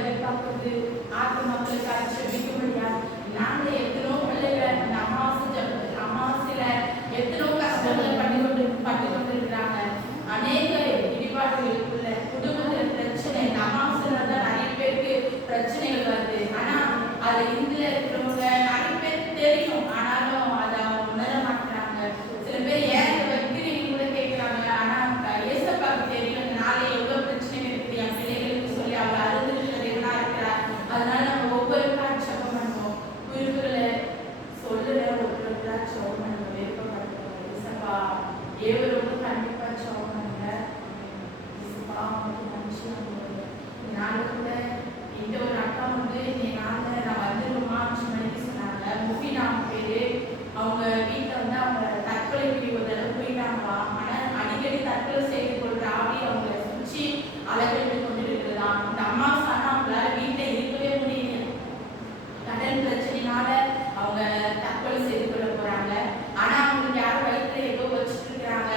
எதிர்பார்க்கிறது ஆத்மாக்களுக்காக ஜெபிக்க முடியாது. நாங்க எத்தனோ பிள்ளைகள் அந்த அமாவாசையில எத்தனோ கஷ்டங்களை பட்டு கொண்டிருக்கிறாங்க. அநேக இடிபாடுகளுக்குள்ள குடும்பத்துல பிரச்சனை, இந்த அமாவாசையில தான் நிறைய பேருக்கு பிரச்சனைகள் வருது. ஆனா அது இந்தியில இருக்கிறவங்க நிறைய பேருக்கு தெரியும், ஆனாலும் அதை அவங்க உணர மாட்டாங்க. சில பேர் ஏன் வைக்கிறீங்க கூட கேட்கிறாங்க. ஆனா ஏசப்பாக்கு தெரியும் நாளை எவ்வளவு பிரச்சனை இருக்கு என் பிள்ளைகளுக்கு சொல்லி அவர் அறிந்திருக்கிறதா இருக்கிறார். அதனால நம்ம ஒவ்வொரு ஜெபம் பண்ணுவோம். குறிப்புகளை சொல்லுற ஒருத்தருக்கா ஜெபம் பண்ணுவோம். விருப்பப்படுறோம். ஏசப்பா ஏவரோடு கண்டிப்பா ஜெபம் பண்ணுங்க. ஏசப்பா உங்களுக்கு நன்றி. நாளை கூட இந்த ஒரு அக்கா வந்து நான் வந்துடுமா 5 மணிக்கு சொன்னாங்க. முஃபினா பேரு. அவங்க வீட்டில் வந்து அவங்க தற்கொலை புரிவதில் போயிட்டாங்களா. ஆனால் அடிக்கடி தற்கொலை செய்து கொள்ற ஆவி அவங்களை சுற்றி அலகழித்து கொண்டிருக்கிறதா. இந்த அம்மா சொன்னா அவங்களால வீட்டில் இருக்கவே முடியல. கடன் பிரச்சனைனால அவங்க தற்கொலை செய்து கொள்ள போறாங்க. ஆனா அவங்களுக்கு யாரும் வயிற்றுல ஏதோ வச்சுட்டு இருக்கிறாங்க,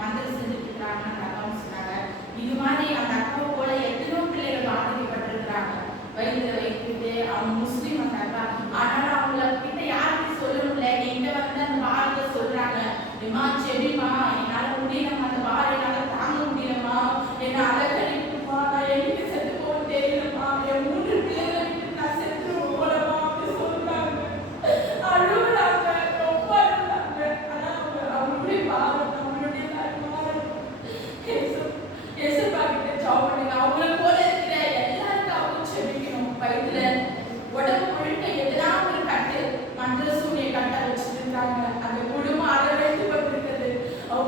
மந்திரம் செஞ்சுட்டு இருக்கிறாங்கன்னு அந்த அக்கா சொன்னாங்க. இது மாதிரி அந்த அக்காவை போல எத்தனையோ பிள்ளைகள் பாதிக்கப்பட்டிருக்கிறாங்க. வயிற்றுல வைத்துட்டு அவங்க முஸ்லீம் அந்த அக்கா. ஆனாலும் அவங்கள கிட்ட யாருக்கும் சொல்லணும்ல. என்கிட்ட வந்து அந்த பாரத்தை சொல்றாங்க, இம்மா செடிமா என்னால முடியலம்மா, அந்த பாரம் என்னால தாங்க முடியலம்மா, என்ன அலக்கழிக்குமா, நான் எங்க செத்து போக தெரியலம்மா, என் 3 பிள்ளைகளை விட்டு நான் செத்து போலமா அப்படி சொல்றாங்க. அழுகுறாங்க, ரொம்ப அழுகுறாங்க. ஆனா அவங்களுடைய பாரம் நம்மளுடைய பாரம். ஏசப்பா கிட்ட ஜெபம் பண்ணுங்க. அவங்கள போல இருக்கிற எல்லாருக்காகவும் செபிக்கணும். வயிற்றுல உடம்பு முழுக்க எதனா ஒரு கட்டு மந்திர சூனிய கட்டை வச்சுட்டு இருக்காங்க. அந்த குடும்பம் அலவழித்து கொண்டிருக்கிறது. அவங்க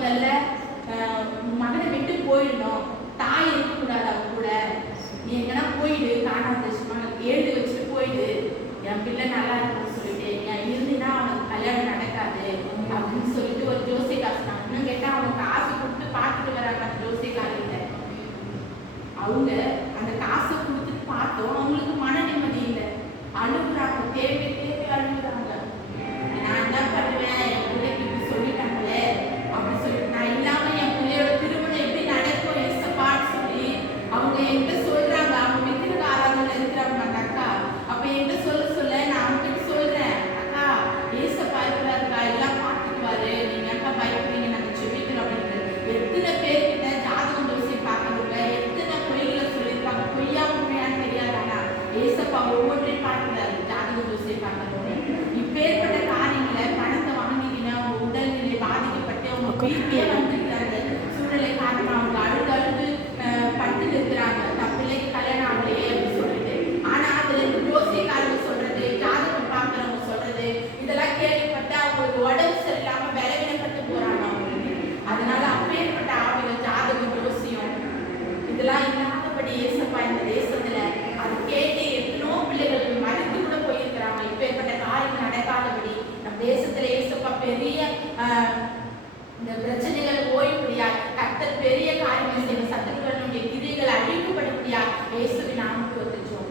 முதல்ல மகனை விட்டு போயிடணும், தாய் இருக்கக்கூடாது அவங்க கூட, நீ எங்கன்னா போயிடு, காணாதமா எழுதி வச்சுட்டு போயிடு, என் பிள்ளை நல்லா இருக்குன்னு சொல்லிட்டு இருந்தீங்கன்னா அவனுக்கு கல்யாணம் நடக்காது அப்படின்னு சொல்லிட்டு ஒரு ஜோசியக்காரர் சொன்னாங்க. இன்னும் கேட்டா அவங்க காசு கொடுத்து பார்த்துட்டு வராங்க அந்த ஜோசியக்காரிட்ட. அவங்க அந்த காசை கொடுத்துட்டு பார்த்தோம், அவங்களுக்கு மன நிம்மதி இல்லை, அழுகுறாங்க, தேவை அழுகுறாங்க. நான் என்ன பண்ணுவேன், என் பிள்ளைக்கு இப்படி சொல்லிட்டாங்களே அப்படின்னு சொல்லிட்டு நான் இல்லாம என் பிள்ளையோட திருமணம் எப்படி நடக்கும் ஏசப்பான்னு சொல்லி அவங்க என்கிட்ட சொல்றாங்க. அவங்க விக்கிரக ஆராதனை இருக்கிறவங்க அந்த அக்கா. அப்ப என்கிட்ட சொல்ல நான் அவங்ககிட்ட சொல்றேன், அக்கா ஏசப்பா இருக்கிறாருக்கா, எல்லாம் பார்த்துக்குவாரு, நீங்க அக்கா பயப்படுறீங்க, நாங்க செபிக்கிறோம் அப்படின்றது. எத்தனை பேர்கிட்ட ஜாதகம் தோசி பார்க்கறதுல எத்தனை பொய்களை சொல்லியிருக்காங்க, பொய்யா உண்மையான்னு தெரியாது. ஆனா ஏசப்பா ஒவ்வொன்றையும் பார்க்கிறாரு ஜாதகம் தோசி பார்க்கறது. இப்பேற்பட்ட காரியங்களை பணத்தை வாங்கிக்கினா அவங்க உடல்நிலை பாதிக்கப்பட்டு அவங்க வீட்டிலே வந்துருக்கிறாங்க. சூழ்நிலை காரணமா அவங்க அழுது பட்டு இருக்கிறாங்க, தன் பிள்ளைக்கு கல்யாணம் ஆகலையே அப்படின்னு சொல்லிட்டு. ஆனா அதுல இருந்து ஜோசியக்காரங்க சொல்றது, ஜாதகம் பார்க்கறவங்க சொல்றது, இதெல்லாம் கேள்விப்பட்டு அவங்களுக்கு உடம்பு சரியில்லாம பலவீனப்பட்டு போறாங்க அவங்களுக்கு. அதனால அப்பேற்பட்ட ஆவிகள் ஜாதகம் ஜோசியம் இதெல்லாம் இல்லாதபடி ஏசப்பா இந்த தேசத்துல அது கேட்டு எத்தனோ பிள்ளைகள் மறித்து கூட போயிருக்கிறாங்க. இப்பேற்பட்ட காரியம் நடக்காதபடி நம்ம தேசத்துல ஏசப்பா பெரிய இந்த பிரச்சனைகள் ஓய்வுடியா கர்த்தர் பெரிய காரியங்கள் செய்ய சத்துருக்களுடைய கிரியைகள் அழிக்கப்படும்படியா இயேசுவின் நாமத்தை ஒத்துச்சோம்.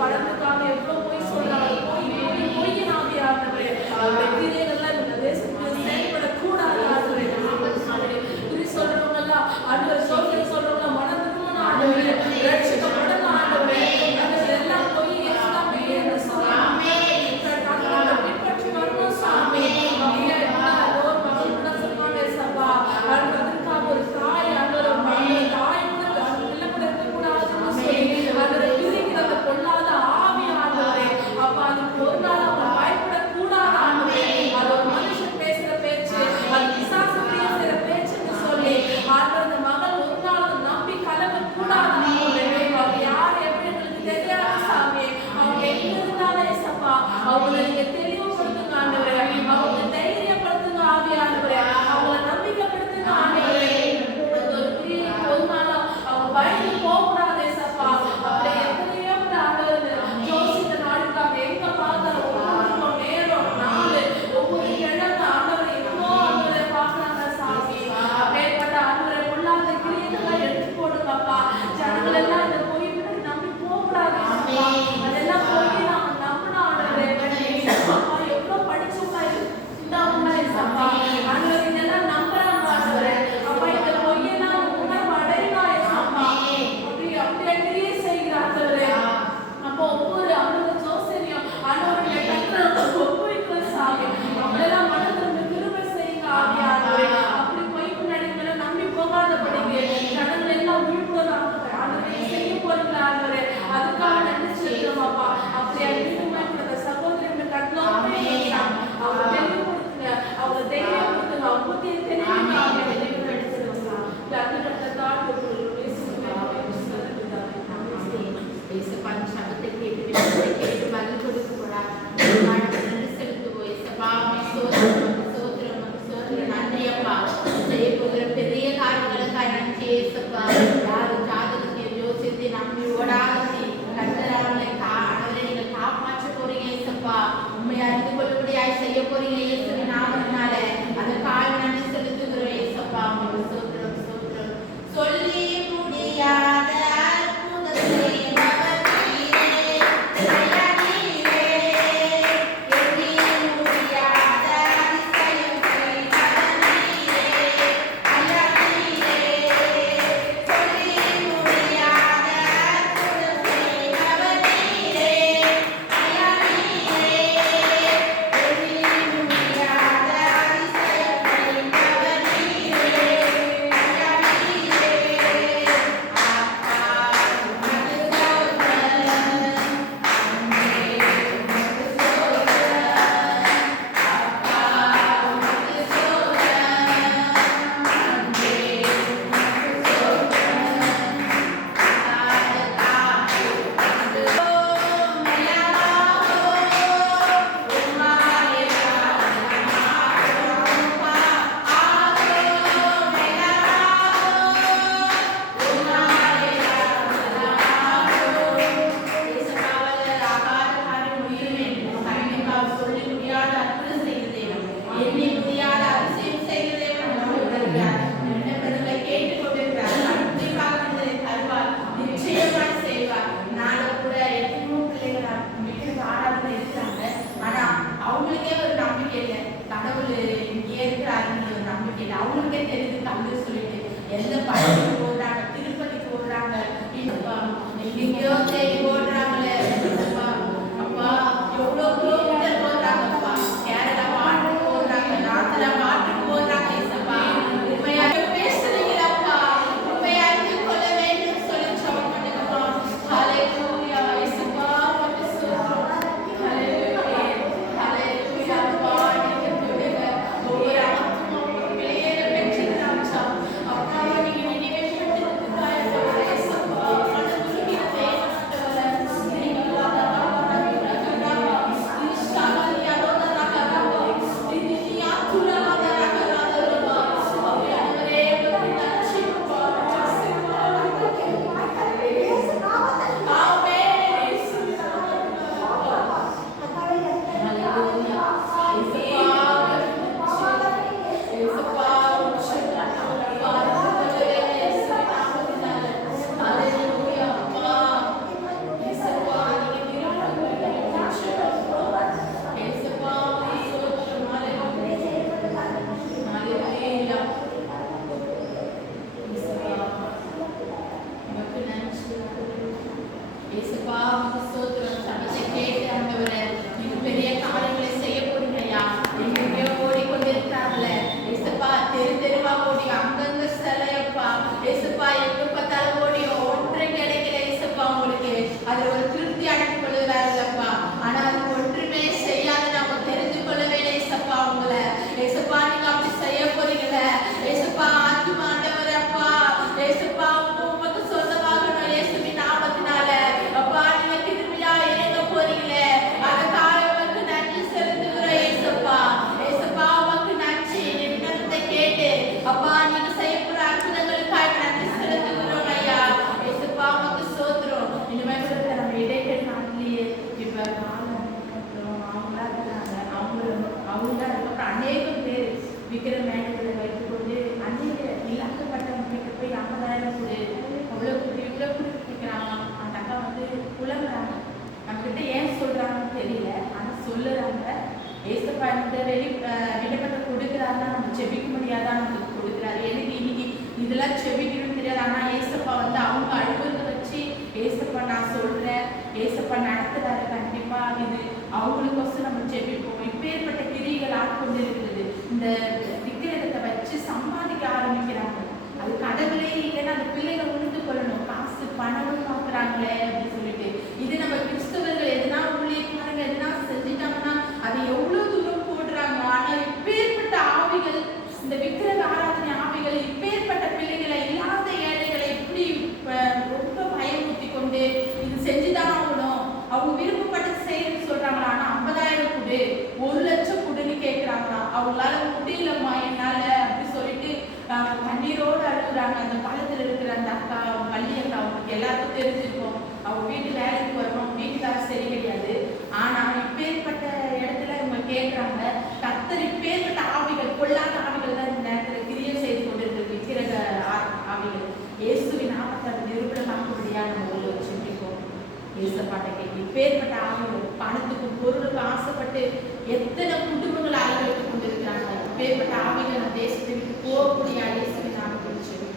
படத்துக்காக எவ்வளவு போய் சொல்றாங்க, போய் நாவியானவரே தேசத்துக்கு செயல்படக்கூடாது. குறி சொல்றவங்க எல்லாம் ஆண்டவர் சோதனை சொல்றவங்க மனம் திரும்பணும் ஆண்டவரே, ரட்சிக்கப்படணும் ஆண்டவரே, எல்லாம் போய் இயேசுவே என்று சொன்னாமே பின்பற்றி வரணும் சாமி. ஒரு மகன் கூட சொன்னாங்க சபா அதற்காக ஒரு தாய் ஆண்டவர் தாய் கூட பிள்ளை கூட இருக்கக்கூடாதுன்னு சொல்லி அதோட பிரிக்கிற பொல்லாத ஆவி ஆண்டவரே. அப்ப அதுக்கு ஒரு நாள் அவங்க பயப்படக்கூடாது ஆண்டவரே. அது ஒரு மனுஷன் பேசுற பேச்சு, அது பிசாசு பேசுற பேச்சுன்னு சொல்லி ஆண்டவர் அந்த மகள் ஒரு நாள் நம்பி கலங்க கூடாது ஆண்டவரே. அவங்க யார் எப்படி எங்களுக்கு தெரியாது சாமி. அவங்க எங்க இருந்தாலும் சப்பா அவங்களை நீங்க தெளிவுபடுத்துங்க ஆண்டவரே, அவங்க தைரியப்படுத்துங்க ஆவி ஆண்டவரே, அவங்களை நம்பிக்கைப்படுத்துங்க ஆண்டவரே. ஒரு கிரியைக்கு ஒரு நாள் அவங்க பயந்து போகக்கூடாது சப்பா. அப்படி எத்தனையோ ஆண்டவர் ஜோசித்த நாளுக்காக எங்க பார்த்தாலும் ஒவ்வொரு நேரம் நாள் ஒவ்வொரு கிழமை ஆண்டவர் எவ்வளோ ஆண்டவரை பார்க்கறாங்க சாமி. அப்பேற்பட்ட ஆண்டவரை பொல்லாத கிரியைகளை எடுத்து போடுங்கப்பா. ஜனங்கள் எல்லாம் இந்த போய் நம்பி போகக்கூடாது. அதெல்லாம் போய் நாம நம்பினா ஆண்டவரே எவ்வளோ படிச்சவங்க இருந்தாங்க சப்பா. ஆண்டவர் இதெல்லாம் நம்புறாங்க ஆண்டவரே. அப்ப இந்த பொய்யெல்லாம் உணர்வு அடையினாயே சப்பா. அப்படியே கிரியை செய்கிறார்களே. அப்போ ஒவ்வொரு ஆண்டவர் ஜோசனையும் ஆண்டவருடைய கட்டளை ஒப்புவிக்கிற சாமி. அவங்களெல்லாம் மனதிலிருந்து கிருபை செய்யுங்க ஆவியானவரே. அப்படி போய் முன்னாடி நம்பி போகாதபடிக்கு ஜனங்கள் எல்லாம் விழிப்புணர்வு ஆண்டவரை செய்ய போறீங்க ஆண்டவரே. அதுக்காக நன்றி செலுத்துறோம் அப்பா. அப்படியே விழிப்புணர்வு சகோதரிகள் கட்டளை அவங்க தெளிவுபடுத்துங்க, அவங்க தைரியப்படுத்துங்க, அவங்க புத்தியை தெரிவிங்க சபத்தை கேட்டு பதில் கொடுக்க கூடாது. செலுத்துவோம் ஏசப்பா. நன்றியப்பா செய்ய போகிற பெரிய காரியங்களுக்காக நன்றி ஏசப்பா. யாரும் ஜாதகத்தை யோசித்து நம்பி ஓடாதே கர்த்தராங்களை ஆண்டவரே நீங்கள் காப்பாற்ற போறீங்க ஏசப்பா. உண்மை அறிந்து கொள்ளும்படியாய் செய்ய போறீங்க இயேசுவின் நாமத்தினால. அந்த கால் நன்றி செலுத்துகிறோம் ஏசப்பா. சோத்திரம் சோத்திரம் சொல்லி எண்ணி முடியாத அதிசயம் செய்கிற தேவன் நம்மோடு கூட இருக்கிறார். விண்ணப்பங்களை கேட்டுக்கொண்டிருக்கிறார். கண்டிப்பாக விடுதலை தருவார், நிச்சயமாய் செய்வார். நாளை கூட எத்தனையோ பிள்ளைகள் வீட்டுக்கு ஆராதனை இருக்கிறாங்க. ஆனா அவங்களுக்கே ஒரு நம்பிக்கை இல்லை, கடவுள் இங்கே இருக்கிறாருன்னு ஒரு நம்பிக்கை இல்லை. அவங்களுக்கே தெரியுது கல்லு சொல்லிட்டு எந்த பழத்துக்கு போடுறாங்க, திருப்பதிக்கு போடுறாங்க, எங்கேயோ தேடி போடுறாங்களே. அப்பா எவ்வளோ கிலோமீட்டர் போடுறாங்கப்பா, கேரளா வாட்டுக்கு போடுறாங்க, நாத்துல வாட்டுக்கு போடுறாங்க. ஏசப்பா உண்மையாக பேசுறீங்களப்பா, உண்மையாக கொள்ள வேண்டும் சொல்லி ஜெபம் பண்ணுங்கப்பா. ஹல்லேலூயா ஏசப்பா, உமக்கு ஸ்தோத்திரம். ஹல்லேலூயா ஹல்லேலூயா. அப்பா நீங்க தொடுங்க, ஒவ்வொரு ஆத்துமாவும் வெளியேற பெற்றுக்கிறாச்சா. அப்பா நீங்க நினைவே பெற்றுக்கிறாய் ஏசப்பா. மனதுருகி தேவனத்தவர விக்கிற மேடைகளை வைத்துக்கொண்டு அநேக இலக்கப்பட்ட முறைக்கு போய் 50,000 கொடு, அவ்வளோ கொடு, இவ்வளோ கொடுக்குறாங்க. அந்த அக்கா வந்து புலம்புறாங்க. நம்மகிட்ட ஏன் சொல்றாங்கன்னு தெரியல, ஆனால் சொல்லுறாங்க. ஏசப்பா இந்த விண்ணப்பத்தை கொடுக்குறாருன்னா நம்ம செபிக்க முடியாதான் நமக்கு கொடுக்குறாரு. எனக்கு இன்னைக்கு இதெல்லாம் செபிக்கணும்னு தெரியாது. ஆனால் ஏசப்பா வந்து அவங்க அழுகுறத வச்சு ஏசப்பா நான் சொல்றேன், ஏசப்பா நடத்துறாரு. கண்டிப்பா இது அவங்களுக்கோசம் நம்ம செபிப்போம். இப்பேற்பட்ட கிரிகள் ஆட்கொண்டு இருக்கிறது. இந்த விக்கிரகத்தை வச்சு சம்பாதிக்க ஆரம்பிக்கிறாங்க. அது கடவுளே இல்லைன்னா அந்த பிள்ளைகள் உணர்ந்து கொள்ளணும். காசு பணம் பார்க்குறாங்களே அப்படின்னு சொல்லிட்டு இது நம்ம கிறிஸ்தவர்கள் எதுனா ஊழியக்காரங்க எதுனா செஞ்சுட்டாங்கன்னா அதை எவ்வளோ தூரம் போடுறாங்க. ஆனால் இப்பேற்பட்ட ஆவிகள், இந்த விக்கிரக ஆராதனை ஆவிகள் இப்பேற்பட்ட பிள்ளைகளை இல்லாத ஏழைகளை எப்படி ரொம்ப பயமுறுத்தி கொண்டு இது செஞ்சுதான் ஆகணும், அவங்க விருப்பப்பட்டு செய்யணும்னு சொல்றாங்களா. ஆனால் 50,000 கொடு, 1,00,000 கொடுன்னு கேட்குறாங்களா. அவங்களால முடியலம்மா என்னால அப்படி சொல்லிட்டு கண்ணீரோடு அழுகுறாங்க. அந்த காலத்தில் இருக்கிற அந்த அக்கா பள்ளி அக்கா அவங்களுக்கு எல்லாருக்கும் தெரிஞ்சிருக்கும். அவங்க வீட்டு வேலைக்கு வரணும், வீட்டுக்காரர் சரி கிடையாது. ஆனால் இப்பேற்பட்ட இடத்துல இவங்க கேட்குறாங்க. கர்த்தர் இப்பேற்பட்ட ஆவிகள், பொல்லாத ஆவிகள் தான் இந்த நேரத்தில் கிரியை செய்து கொண்டிருக்கிறது. விக்கிரக ஆவிகள் இயேசுவின் நாமத்தை நிரூபணமாக்கும்படியாக நம்ம ஒரு சிந்திப்போம். ஏசப்பாட்டை கேட்டு இப்பேற்பட்ட ஆவிகள் பணத்துக்கும் பொருளுக்கும் ஆசைப்பட்டு எத்தனை குடும்பங்கள் ஆக வைத்துக் கொண்டிருக்கிறாங்க. இப்பேற்பட்ட ஆவிகள் நம்ம தேசத்தை விட்டு போகக்கூடிய இயேசுவின் நாமத்தில் செபிக்கிறோம்.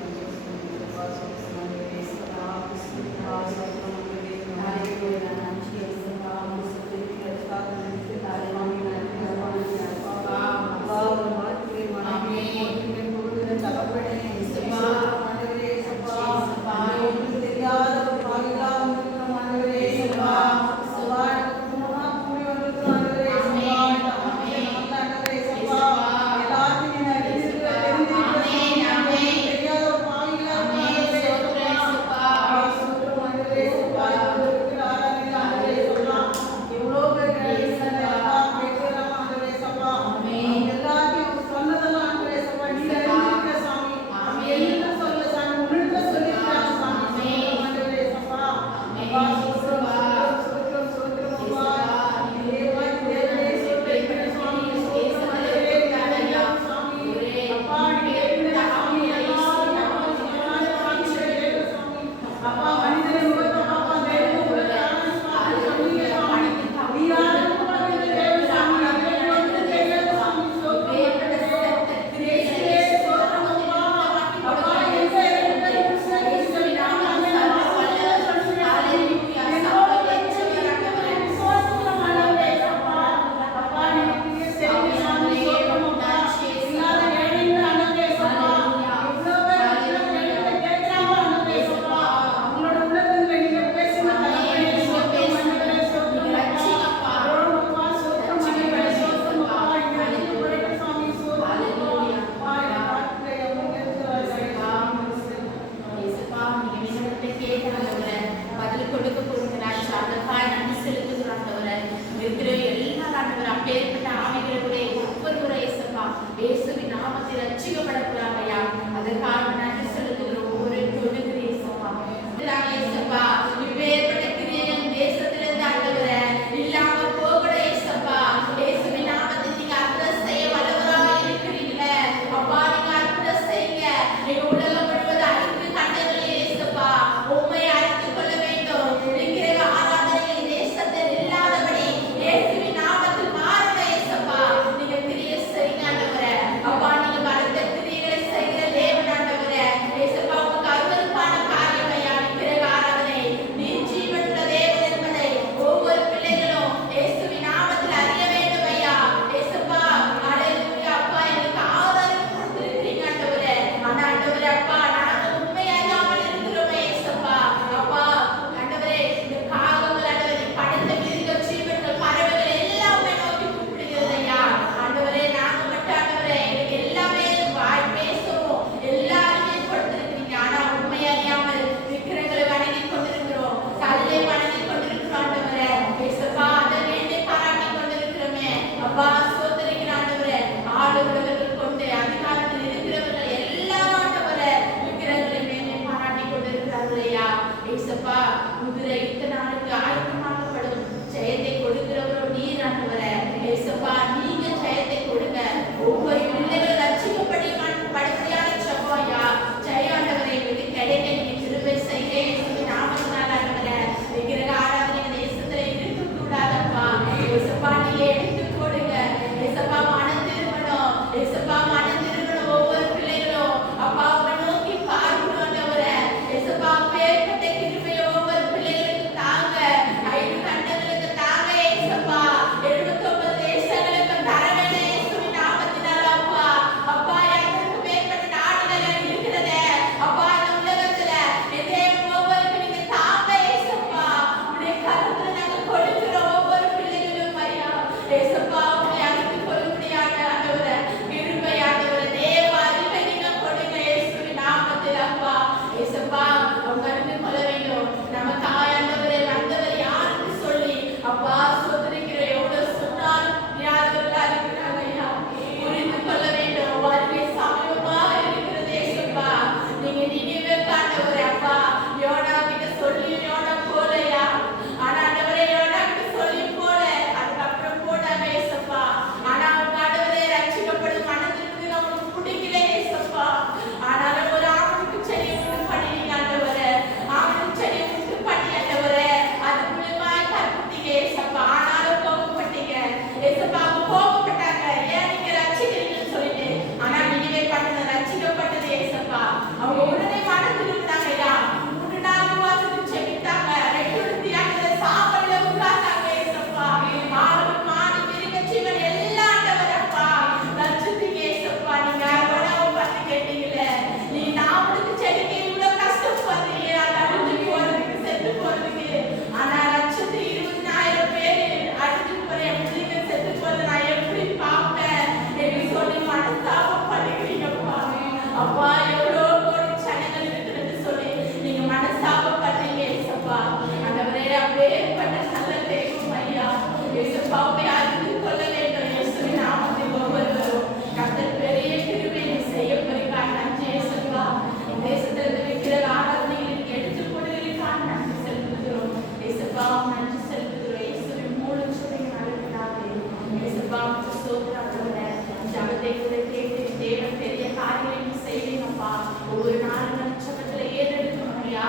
ஜெபங்களை கேட்டு தேவன் பெரிய காரியங்களை செய்வீங்கப்பா. ஒவ்வொரு நாளும் நட்சத்திரத்துல ஏறெடுக்கணும் ஐயா.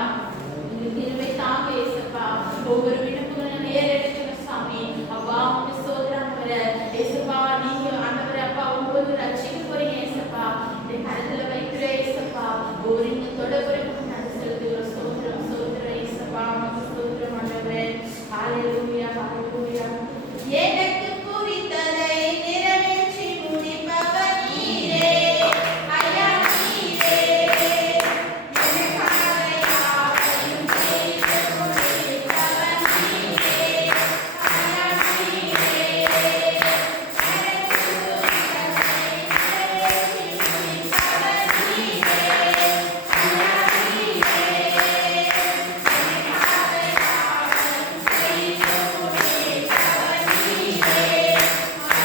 கிருபை தாங்க இயேசப்பா. ஒவ்வொரு விண்ணப்பங்களும் ஏறெடுக்கணும் சாமி. அப்பா உங்க சோதரானவர இயேசப்பா, நீங்க ஆண்டவரே அப்பா ஒவ்வொரு ரட்சிக்க போறீங்க இயேசப்பா. இந்த கருத்துல வைக்கிற இயேசப்பா ஒவ்வொரு இங்க தொடர்புரைக்கும் நன்றி செலுத்துகிறோம். சோதரம் சோதரம் இயேசப்பா, உமக்கு சோதரம் ஆண்டவரே. ஹalleluya ஹalleluya. எனக்கு குறித்ததை நிறைவேற்றி முடிப்பவர் நீரே ஐயா, நீரே. எனக்காக யாவையும் செய்து முடிப்பவர் நீரே ஐயா, நீரே. எனக்கு குறித்ததை நிறைவேற்றி முடிப்பவர் நீரே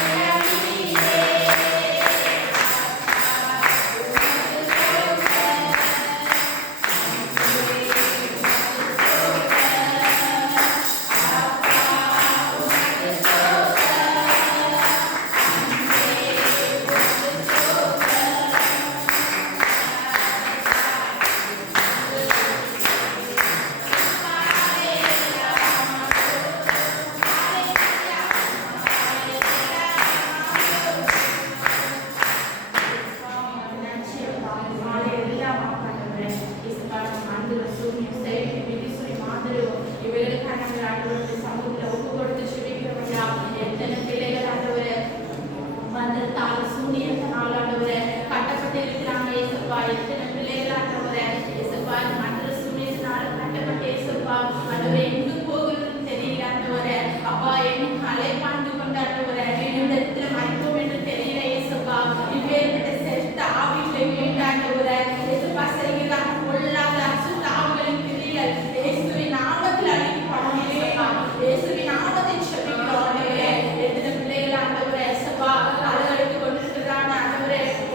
ஐயா, நீரே.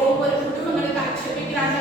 ஒவ்வொரு குடும்பங்களுக்கு ஆட்சேபிக்கிறாங்க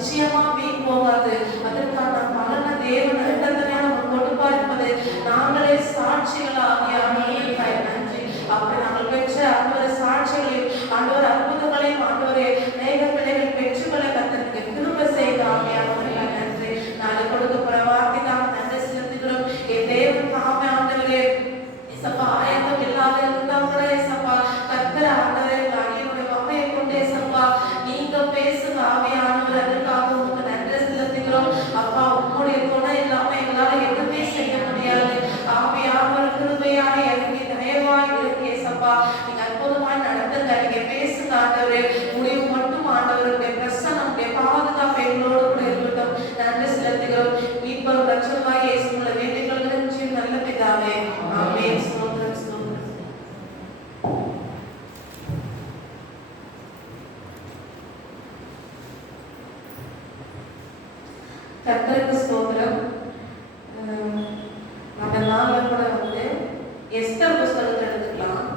நிச்சயமா வீண் போகாது. அதற்கான பலனை தேவன் இரண்டத்தனையா நமக்கு கொடுப்பார் என்பதை நாங்களே சாட்சிகளாகிய ஆண்டவருக்காய் நன்றி. அப்படி நாங்கள் பெற்ற ஆண்டவரை சாட்சிகளையும் ஆண்டவர் அற்புதங்களையும் ஆண்டவரே அநேக பிள்ளைகள் பெற்றுக்கொள்ள கத்தருக்கு திரும்ப செய்த ஆவியானவருக்காய் நன்றி. நாங்கள் கொடுக்கப்பட வார்த்தைக்காக நன்றி செலுத்துகிறோம். என் தேவன் தாமே ஆண்டவரே இசப்பா ஆயத்தம் இல்லாத இருந்தா கூட இசப்பா கர்த்தர் ஆண்டவரே அடியோட வகையை கொண்டு இசப்பா நீங்க பேசுங்க ஆவியானவர். அதற்காக உங்களுக்கு நன்றி செலுத்துகிறோம். அப்பா உங்களுடைய துணை இல்லாம எங்களால எதுவுமே செய்ய முடியாது. ஆவியானவர் கிருபையாக இறங்கி தயவாய் இருக்கு இசப்பா. நீங்க அற்புதமாய் நடந்துங்க. நீங்க பேசுங்க ஆண்டவரே. முடிவு மட்டும் ஆண்டவருடைய பிரசன்னம் நம்முடைய பாதுகாப்பு எங்களோடு கூட இருக்கட்டும். நன்றி செலுத்துகிறோம். மீட்பர் ரட்சகராகிய இயேசுவின் வேண்டிக் கொள்கிறோம் நல்ல பிதாவே. ஆமென். ஸ்தோத்திரம் ஸ்தோத்திரம். கர்த்தருக்கு ஸ்தோத்திரம். அந்த நாள்ல கூட வந்து எஸ்தர் புஸ்தகத்தை எடுத்துக்கலாம்.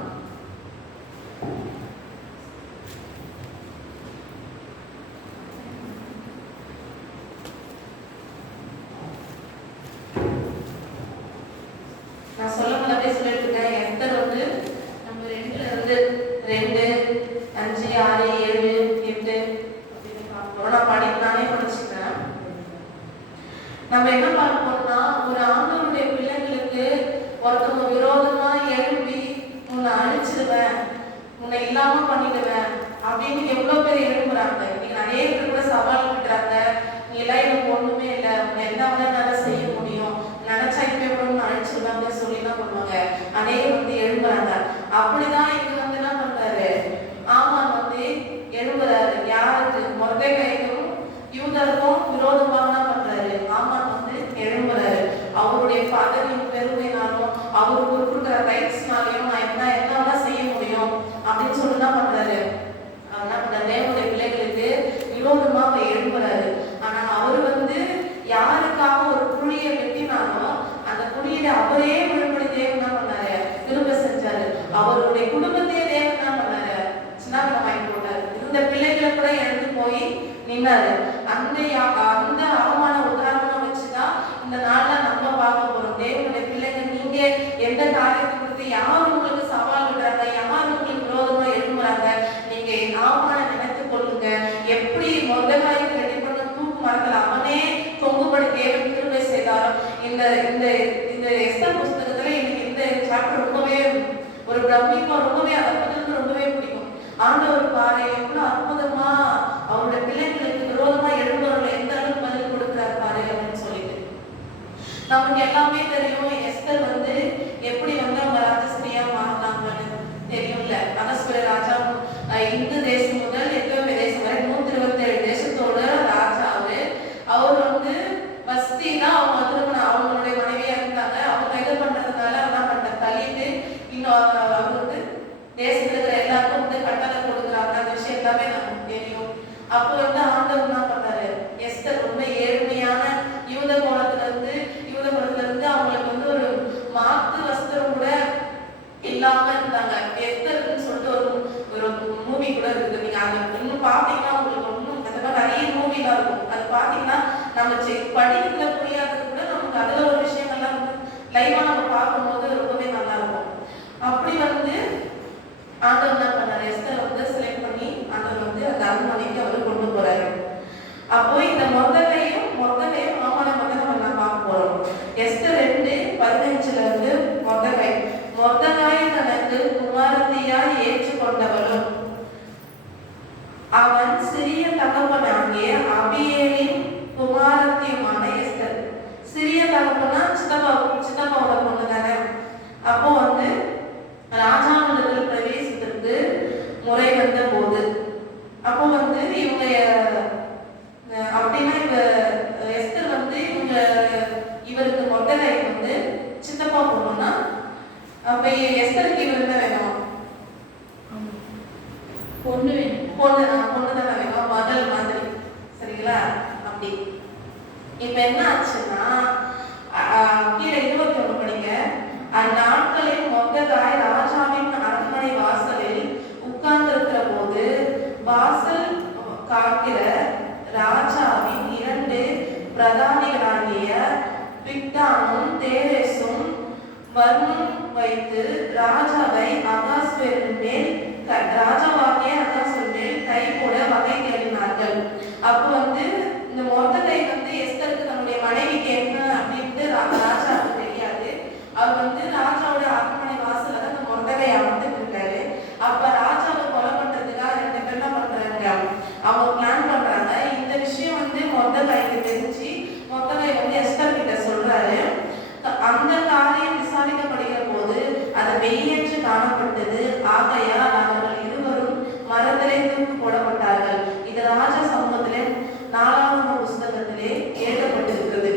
நான் சொல்ல முடியாதே சொல்லிட்டு இருக்கேன். எஸ்தர் வந்து நம்ம 2 5 6 7 8 அப்படின்னு பார்ப்போம். நான் நானே படிச்சுக்கிறேன். நம்ம என்ன பார்ப்போம்னா ஒரு ஆண்டவருடைய பிள்ளைங்களுக்கு ஒருத்தவங்க விரோதமா எழுப்பி உன்னை அழிச்சிடுவேன், உன்னை இல்லாம பண்ணிடுவேன் அப்படின்னு எவ்வளவு பேர் எழுப்புறாங்க. நீங்க நிறைய பேர் கூட சவால் விட்டுறாங்க. நீ எல்லாம் எனக்கு ஒண்ணுமே இல்லை, உன்னை என்ன செய்ய முடியும், நினைச்சா இப்ப கூட அழிச்சிடுவேன் அப்படின்னு சொல்லி என்ன பண்ணுவாங்க, அநேகம் வந்து எழுப்புறாங்க. அப்படிதான் இங்க வந்து என்ன பண்றாரு, ஆமான் வந்து எழுப்புறாரு. யாருக்கு? மொர்தெகாய்க்கும் யூதருக்கும் விரோதமாக என்ன பண்றாரு, ஆமான் வந்து எழுப்புறாரு. அவருடைய பதவியும் பெருமைனாலும் அவருக்கு கொடுக்குற ரைட்ஸ்னாலையும் நான் என்னெல்லாம் செய்ய முடியும் அப்படின்னு சொல்லி என்ன பண்றாரு, தேவனுடைய பிள்ளைகளுக்கு விரோதமாக எழுப்புறாரு. ஆனா அவரு வந்து யாருக்காக ஒரு குழியை வெட்டினாலும் அந்த குழியில அவரே விழும்படி தேவன் என்ன பண்ணாரு, திரும்ப செஞ்சாரு. அவருடைய குடும்பத்தையே தேவன் என்ன பண்ணாரு, சின்ன வாங்கி போட்டாரு. இந்த பிள்ளைகளை கூட எழுந்து போய் நின்னாரு. அந்த அவமான உதாரணமா வச்சுதான் இந்த நாள்ல நம்ம பார்க்க போறோம். தேவனுடைய பிள்ளைங்க நீங்க எந்த காரியத்தை குறித்து யார் உங்களுக்கு சவால் விடுறாங்க, யார் உங்களுக்கு விரோதமா எழுப்புறாங்க, நீங்க அவமான நினைத்து கொள்ளுங்க. எப்படி மொர்தெகாய்க்கு ரெடி பண்ண தூக்கு மரத்துல அவனே தொங்குபடி தேவன் கிருபை செய்தாலும் இந்த எஸ்தர் புஸ்தகத்துல எனக்கு இந்த சாப்டர் ரொம்பவே ஒரு பிரமிப்பா, ரொம்பவே அற்புதம், ரொம்பவே பிடிக்கும். ஆண்டவர் பாரு எவ்வளவு அற்புதமா அவருடைய பிள்ளைங்களுக்கு விரோதமா எழுபவர்கள் எந்த அளவுக்கு பதில் கொடுக்கிறார் பாரு அப்படின்னு சொல்லிட்டு. நமக்கு எல்லாமே தெரியும் எஸ்தர் வந்து எப்படி வந்து அவங்க ராஜஸ்திரியா மாறினாங்கன்னு தெரியும்ல. அனஸ்வர ராஜா இந்து தேசம் முதல் எத்தோப்பிய தேசம் வரை 127 தேசத்தோட ராஜா அவர் வந்து வஸ்தி தான் அவங்க திருமணம் அவங்களுடைய மனைவியா இருந்தாங்க. அவங்க இது பண்றதுனால என்ன பண்ற தள்ளிட்டு இன்னும் அவர் வந்து தேசத்துல இருக்கிற எல்லாருக்கும் வந்து கட்டளை கொடுக்குறாங்க. அந்த விஷயம் எல்லாமே நமக்கு தெரியும். அப்போ வந்து ஆண்டவர் என்ன பண்றாரு, எஸ்தர் ரொம்ப ஏழ்மையான யூத குலத்துல இருந்து அவங்களுக்கு வந்து ஒரு மாத்து வஸ்திரம் கூட இல்லாம இருந்தாங்க. எஸ்தர்ன்னு சொல்லிட்டு ஒரு மூவி கூட இருக்குது. நீங்க அதை இன்னும் பாத்தீங்கன்னா உங்களுக்கு ஒன்றும் அந்த மாதிரி நிறைய மூவிலாம் இருக்கும். அது பாத்தீங்கன்னா நம்ம படிக்கிறதுல புரியாதது கூட நமக்கு அதுல ஒரு விஷயங்கள்லாம் லைவா நம்ம பார்க்கும்போது ரொம்பவே நல்லா இருக்கும். அப்படி வந்து ஆண்டவர் என்ன பண்ணாரு, எஸ்தர் வந்து செலக்ட் பண்ணி ஆண்டவர் வந்து அந்த அரண்மனைக்கு அவர் கொண்டு போறாரு. அப்போ இந்த மொர்தெகாயும் ஆமான வந்து நம்ம பார்க்க போறோம். எஸ்தர் 2:15 இருந்து மொர்தெகாய் தனக்கு குமாரத்தியாய் ஏற்றுக்கொண்டவளும் அவன் சிறிய தகப்பனாகிய அபியேலின் குமாரத்தியுமான எஸ்தர். சிறிய தகப்பனா சித்தப்பாவோட பொண்ணு தானே. அப்போ வந்து ராஜாவிடத்தில் பிரவேசத்திற்கு முறை வந்த போது அப்போ வந்து இவங்க அப்படின்னா எஸ்தர் வந்து இவருக்கு மொர்தெகாய் வந்து சித்தப்பா பொண்ணுன்னா அப்ப எஸ்தருக்கு இவர் என்ன வேணும், பொண்ணு தானே வேணும், மகள் மாதிரி. சரிங்களா? அப்படி இப்ப என்ன ஆச்சுன்னா கீழே 21 படிங்க. அந்நாட்களில் மொர்தெகாய் ராஜாவின் அரண்மனை வாசலில் உட்கார்ந்திருக்கிற போது வாசல் காக்கிற ராஜாவின் 2 பிரதானிகளாகிய பிக்தானும் தேரேசும் வர்முன் வைத்து ராஜாவாகிய அகாஸ்வேரின் மேல் கை போட வகை தேடினார்கள். அப்போ இந்த மொர்தெகாய் எஸ்தருக்கு தன்னுடைய மனைவிக்கு என்ன அப்படின்ட்டு ராஜாவுக்கு தெரியாது. அவர் ராஜாவோட அரண்மனை வாசல்ல தான் இந்த மொர்தெகாய் அமர்ந்துட்டு இருக்காரு. அப்ப ராஜாவை கொலை பண்றதுக்காக 2 பேர் என்ன பண்றாங்க, அவங்க பிளான் பண்றாங்க. இந்த விஷயம் மொர்தெகாய்க்கு தெரிஞ்சு மொர்தெகாய் எஸ்தர் கிட்ட சொல்றாரு. அந்த காரியம் விசாரிக்கப்படுகிற போது அது மெய்யென்று காணப்பட்டது. ஆகையால் அவர்கள் இருவரும் மரத்திலே தூக்கு போடப்பட்டார்கள். இது ராஜா சமூகத்திலே 4ஆம் புஸ்தகத்திலே எழுதப்பட்டிருக்கிறது.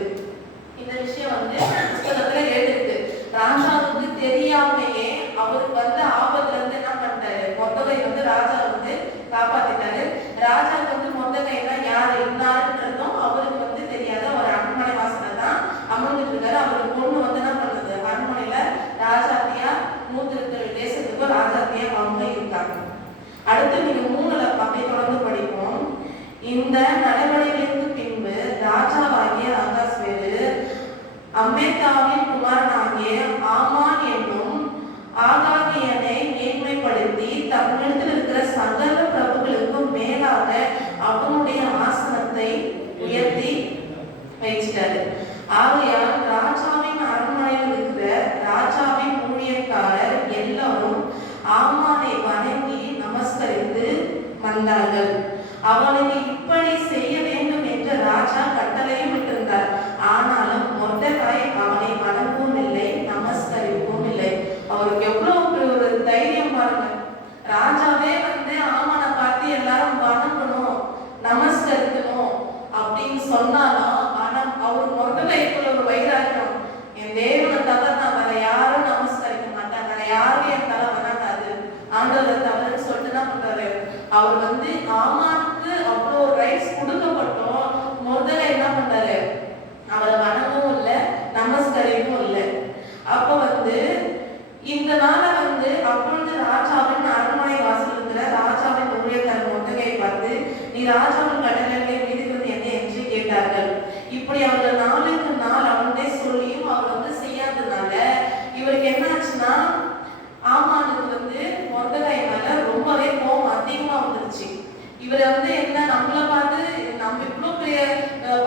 இந்த விஷயம் புஸ்தகத்துல எழுதிருக்கு. ராஜாவுக்கு தெரியாமையே அவருக்கு ஆபத்துல இருந்து என்ன பண்ணிட்டாரு, மொர்தெகாய் ராஜா காப்பாத்திட்டாரு. ராஜாவுக்கு மொர்தெகாய்னா யாரு இன்னாருன்றதும் அவருக்கு தெரியாத ஒரு அரண்மனை வாசல தான் அமர்ந்துட்டு இருக்காரு. அவருக்கு பொண்ணு என்ன பண்ணுது, அரண்மனையில ராஜாத்தியா மூத்திருக்கிற தேசத்துக்கு ராஜாத்தியா அவங்க இருக்காங்க. அடுத்து நீங்க 3ல அப்படியே தொடர்ந்து படிப்போம். இந்த நடவடிக்கைகளுக்கு பின்பு ராஜாவாகிய அகாஸ்வேரு அம்மேத்தாவின் குமாரனாகிய ஆமான் என்னும் ஆகாகியனை மேன்மைப்படுத்தி தன்னிடத்தில் இருக்கிற சகல பிரபுக்களுக்கும் மேலாக அவனுடைய ஆசனத்தை உயர்த்தி வைச்சிட்டாரு. ஆகையால் ராஜாவின் அரண்மனையில் இருக்கிற ராஜாவின் ஊழியக்காரர் எல்லாரும் ஆமானை வணங்கி நமஸ்கரித்து வந்தார்கள். அவனுக்கு இப்படி செய்ய வேண்டும் என்று ராஜா கட்டளையும் விட்டிருந்தார். ஆனாலும் மொர்தெகாய் அவனை வணங்கவும் இல்லை, நமஸ்கரிக்கவும் இல்லை. அவருக்கு எவ்வளவு ஒரு தைரியம் பாருங்க. ராஜாவே ஆமானை பார்த்து எல்லாரும் வணங்கணும், நமஸ்கரிக்கணும் அப்படின்னு சொன்னாலும் ஆனா அவரு மொர்தெகாய்க்குள்ள ஒரு வைராக்கியம், என் தேவனை தவிர நான் வேற யாரும் நமஸ்கரிக்க மாட்டேன், வேற யாரும் என் தலை வணங்காது, ஆண்டவரை தவிரன்னு சொல்லிட்டு என்ன பண்றாரு, அவர் ஆமானுக்கு அவ்வளோ ரைட்ஸ் கொடுக்கப்பட்டோம். மொர்தெகாய் என்ன பண்றாரு, அவரை வணங்கவும் இல்லை, நமஸ்கரிக்கவும் இல்லை. அப்ப இந்த நாள அப்பொழுது ராஜாவின் அரண்மனை வாசல் இருக்கிற ராஜாவின் ஊழியக்காரர் மொர்தெகாய் பார்த்து, நீ ராஜாவின் கட்டளைகளை மீறுகிறது என்ன என்று கேட்டார்கள். இப்படி அவர்கள் நாளுக்கு நாள் அவனே சொல்லியும் அவர் செய்யாததுனால இவருக்கு என்ன ஆச்சுன்னா, ஆமானுக்கு மொர்தெகாய் மேல ரொம்பவே கோபம் அதிகமா வந்துருச்சு. இவர் என்ன நம்மளை பார்த்து நம்ம இவ்வளவு பெரிய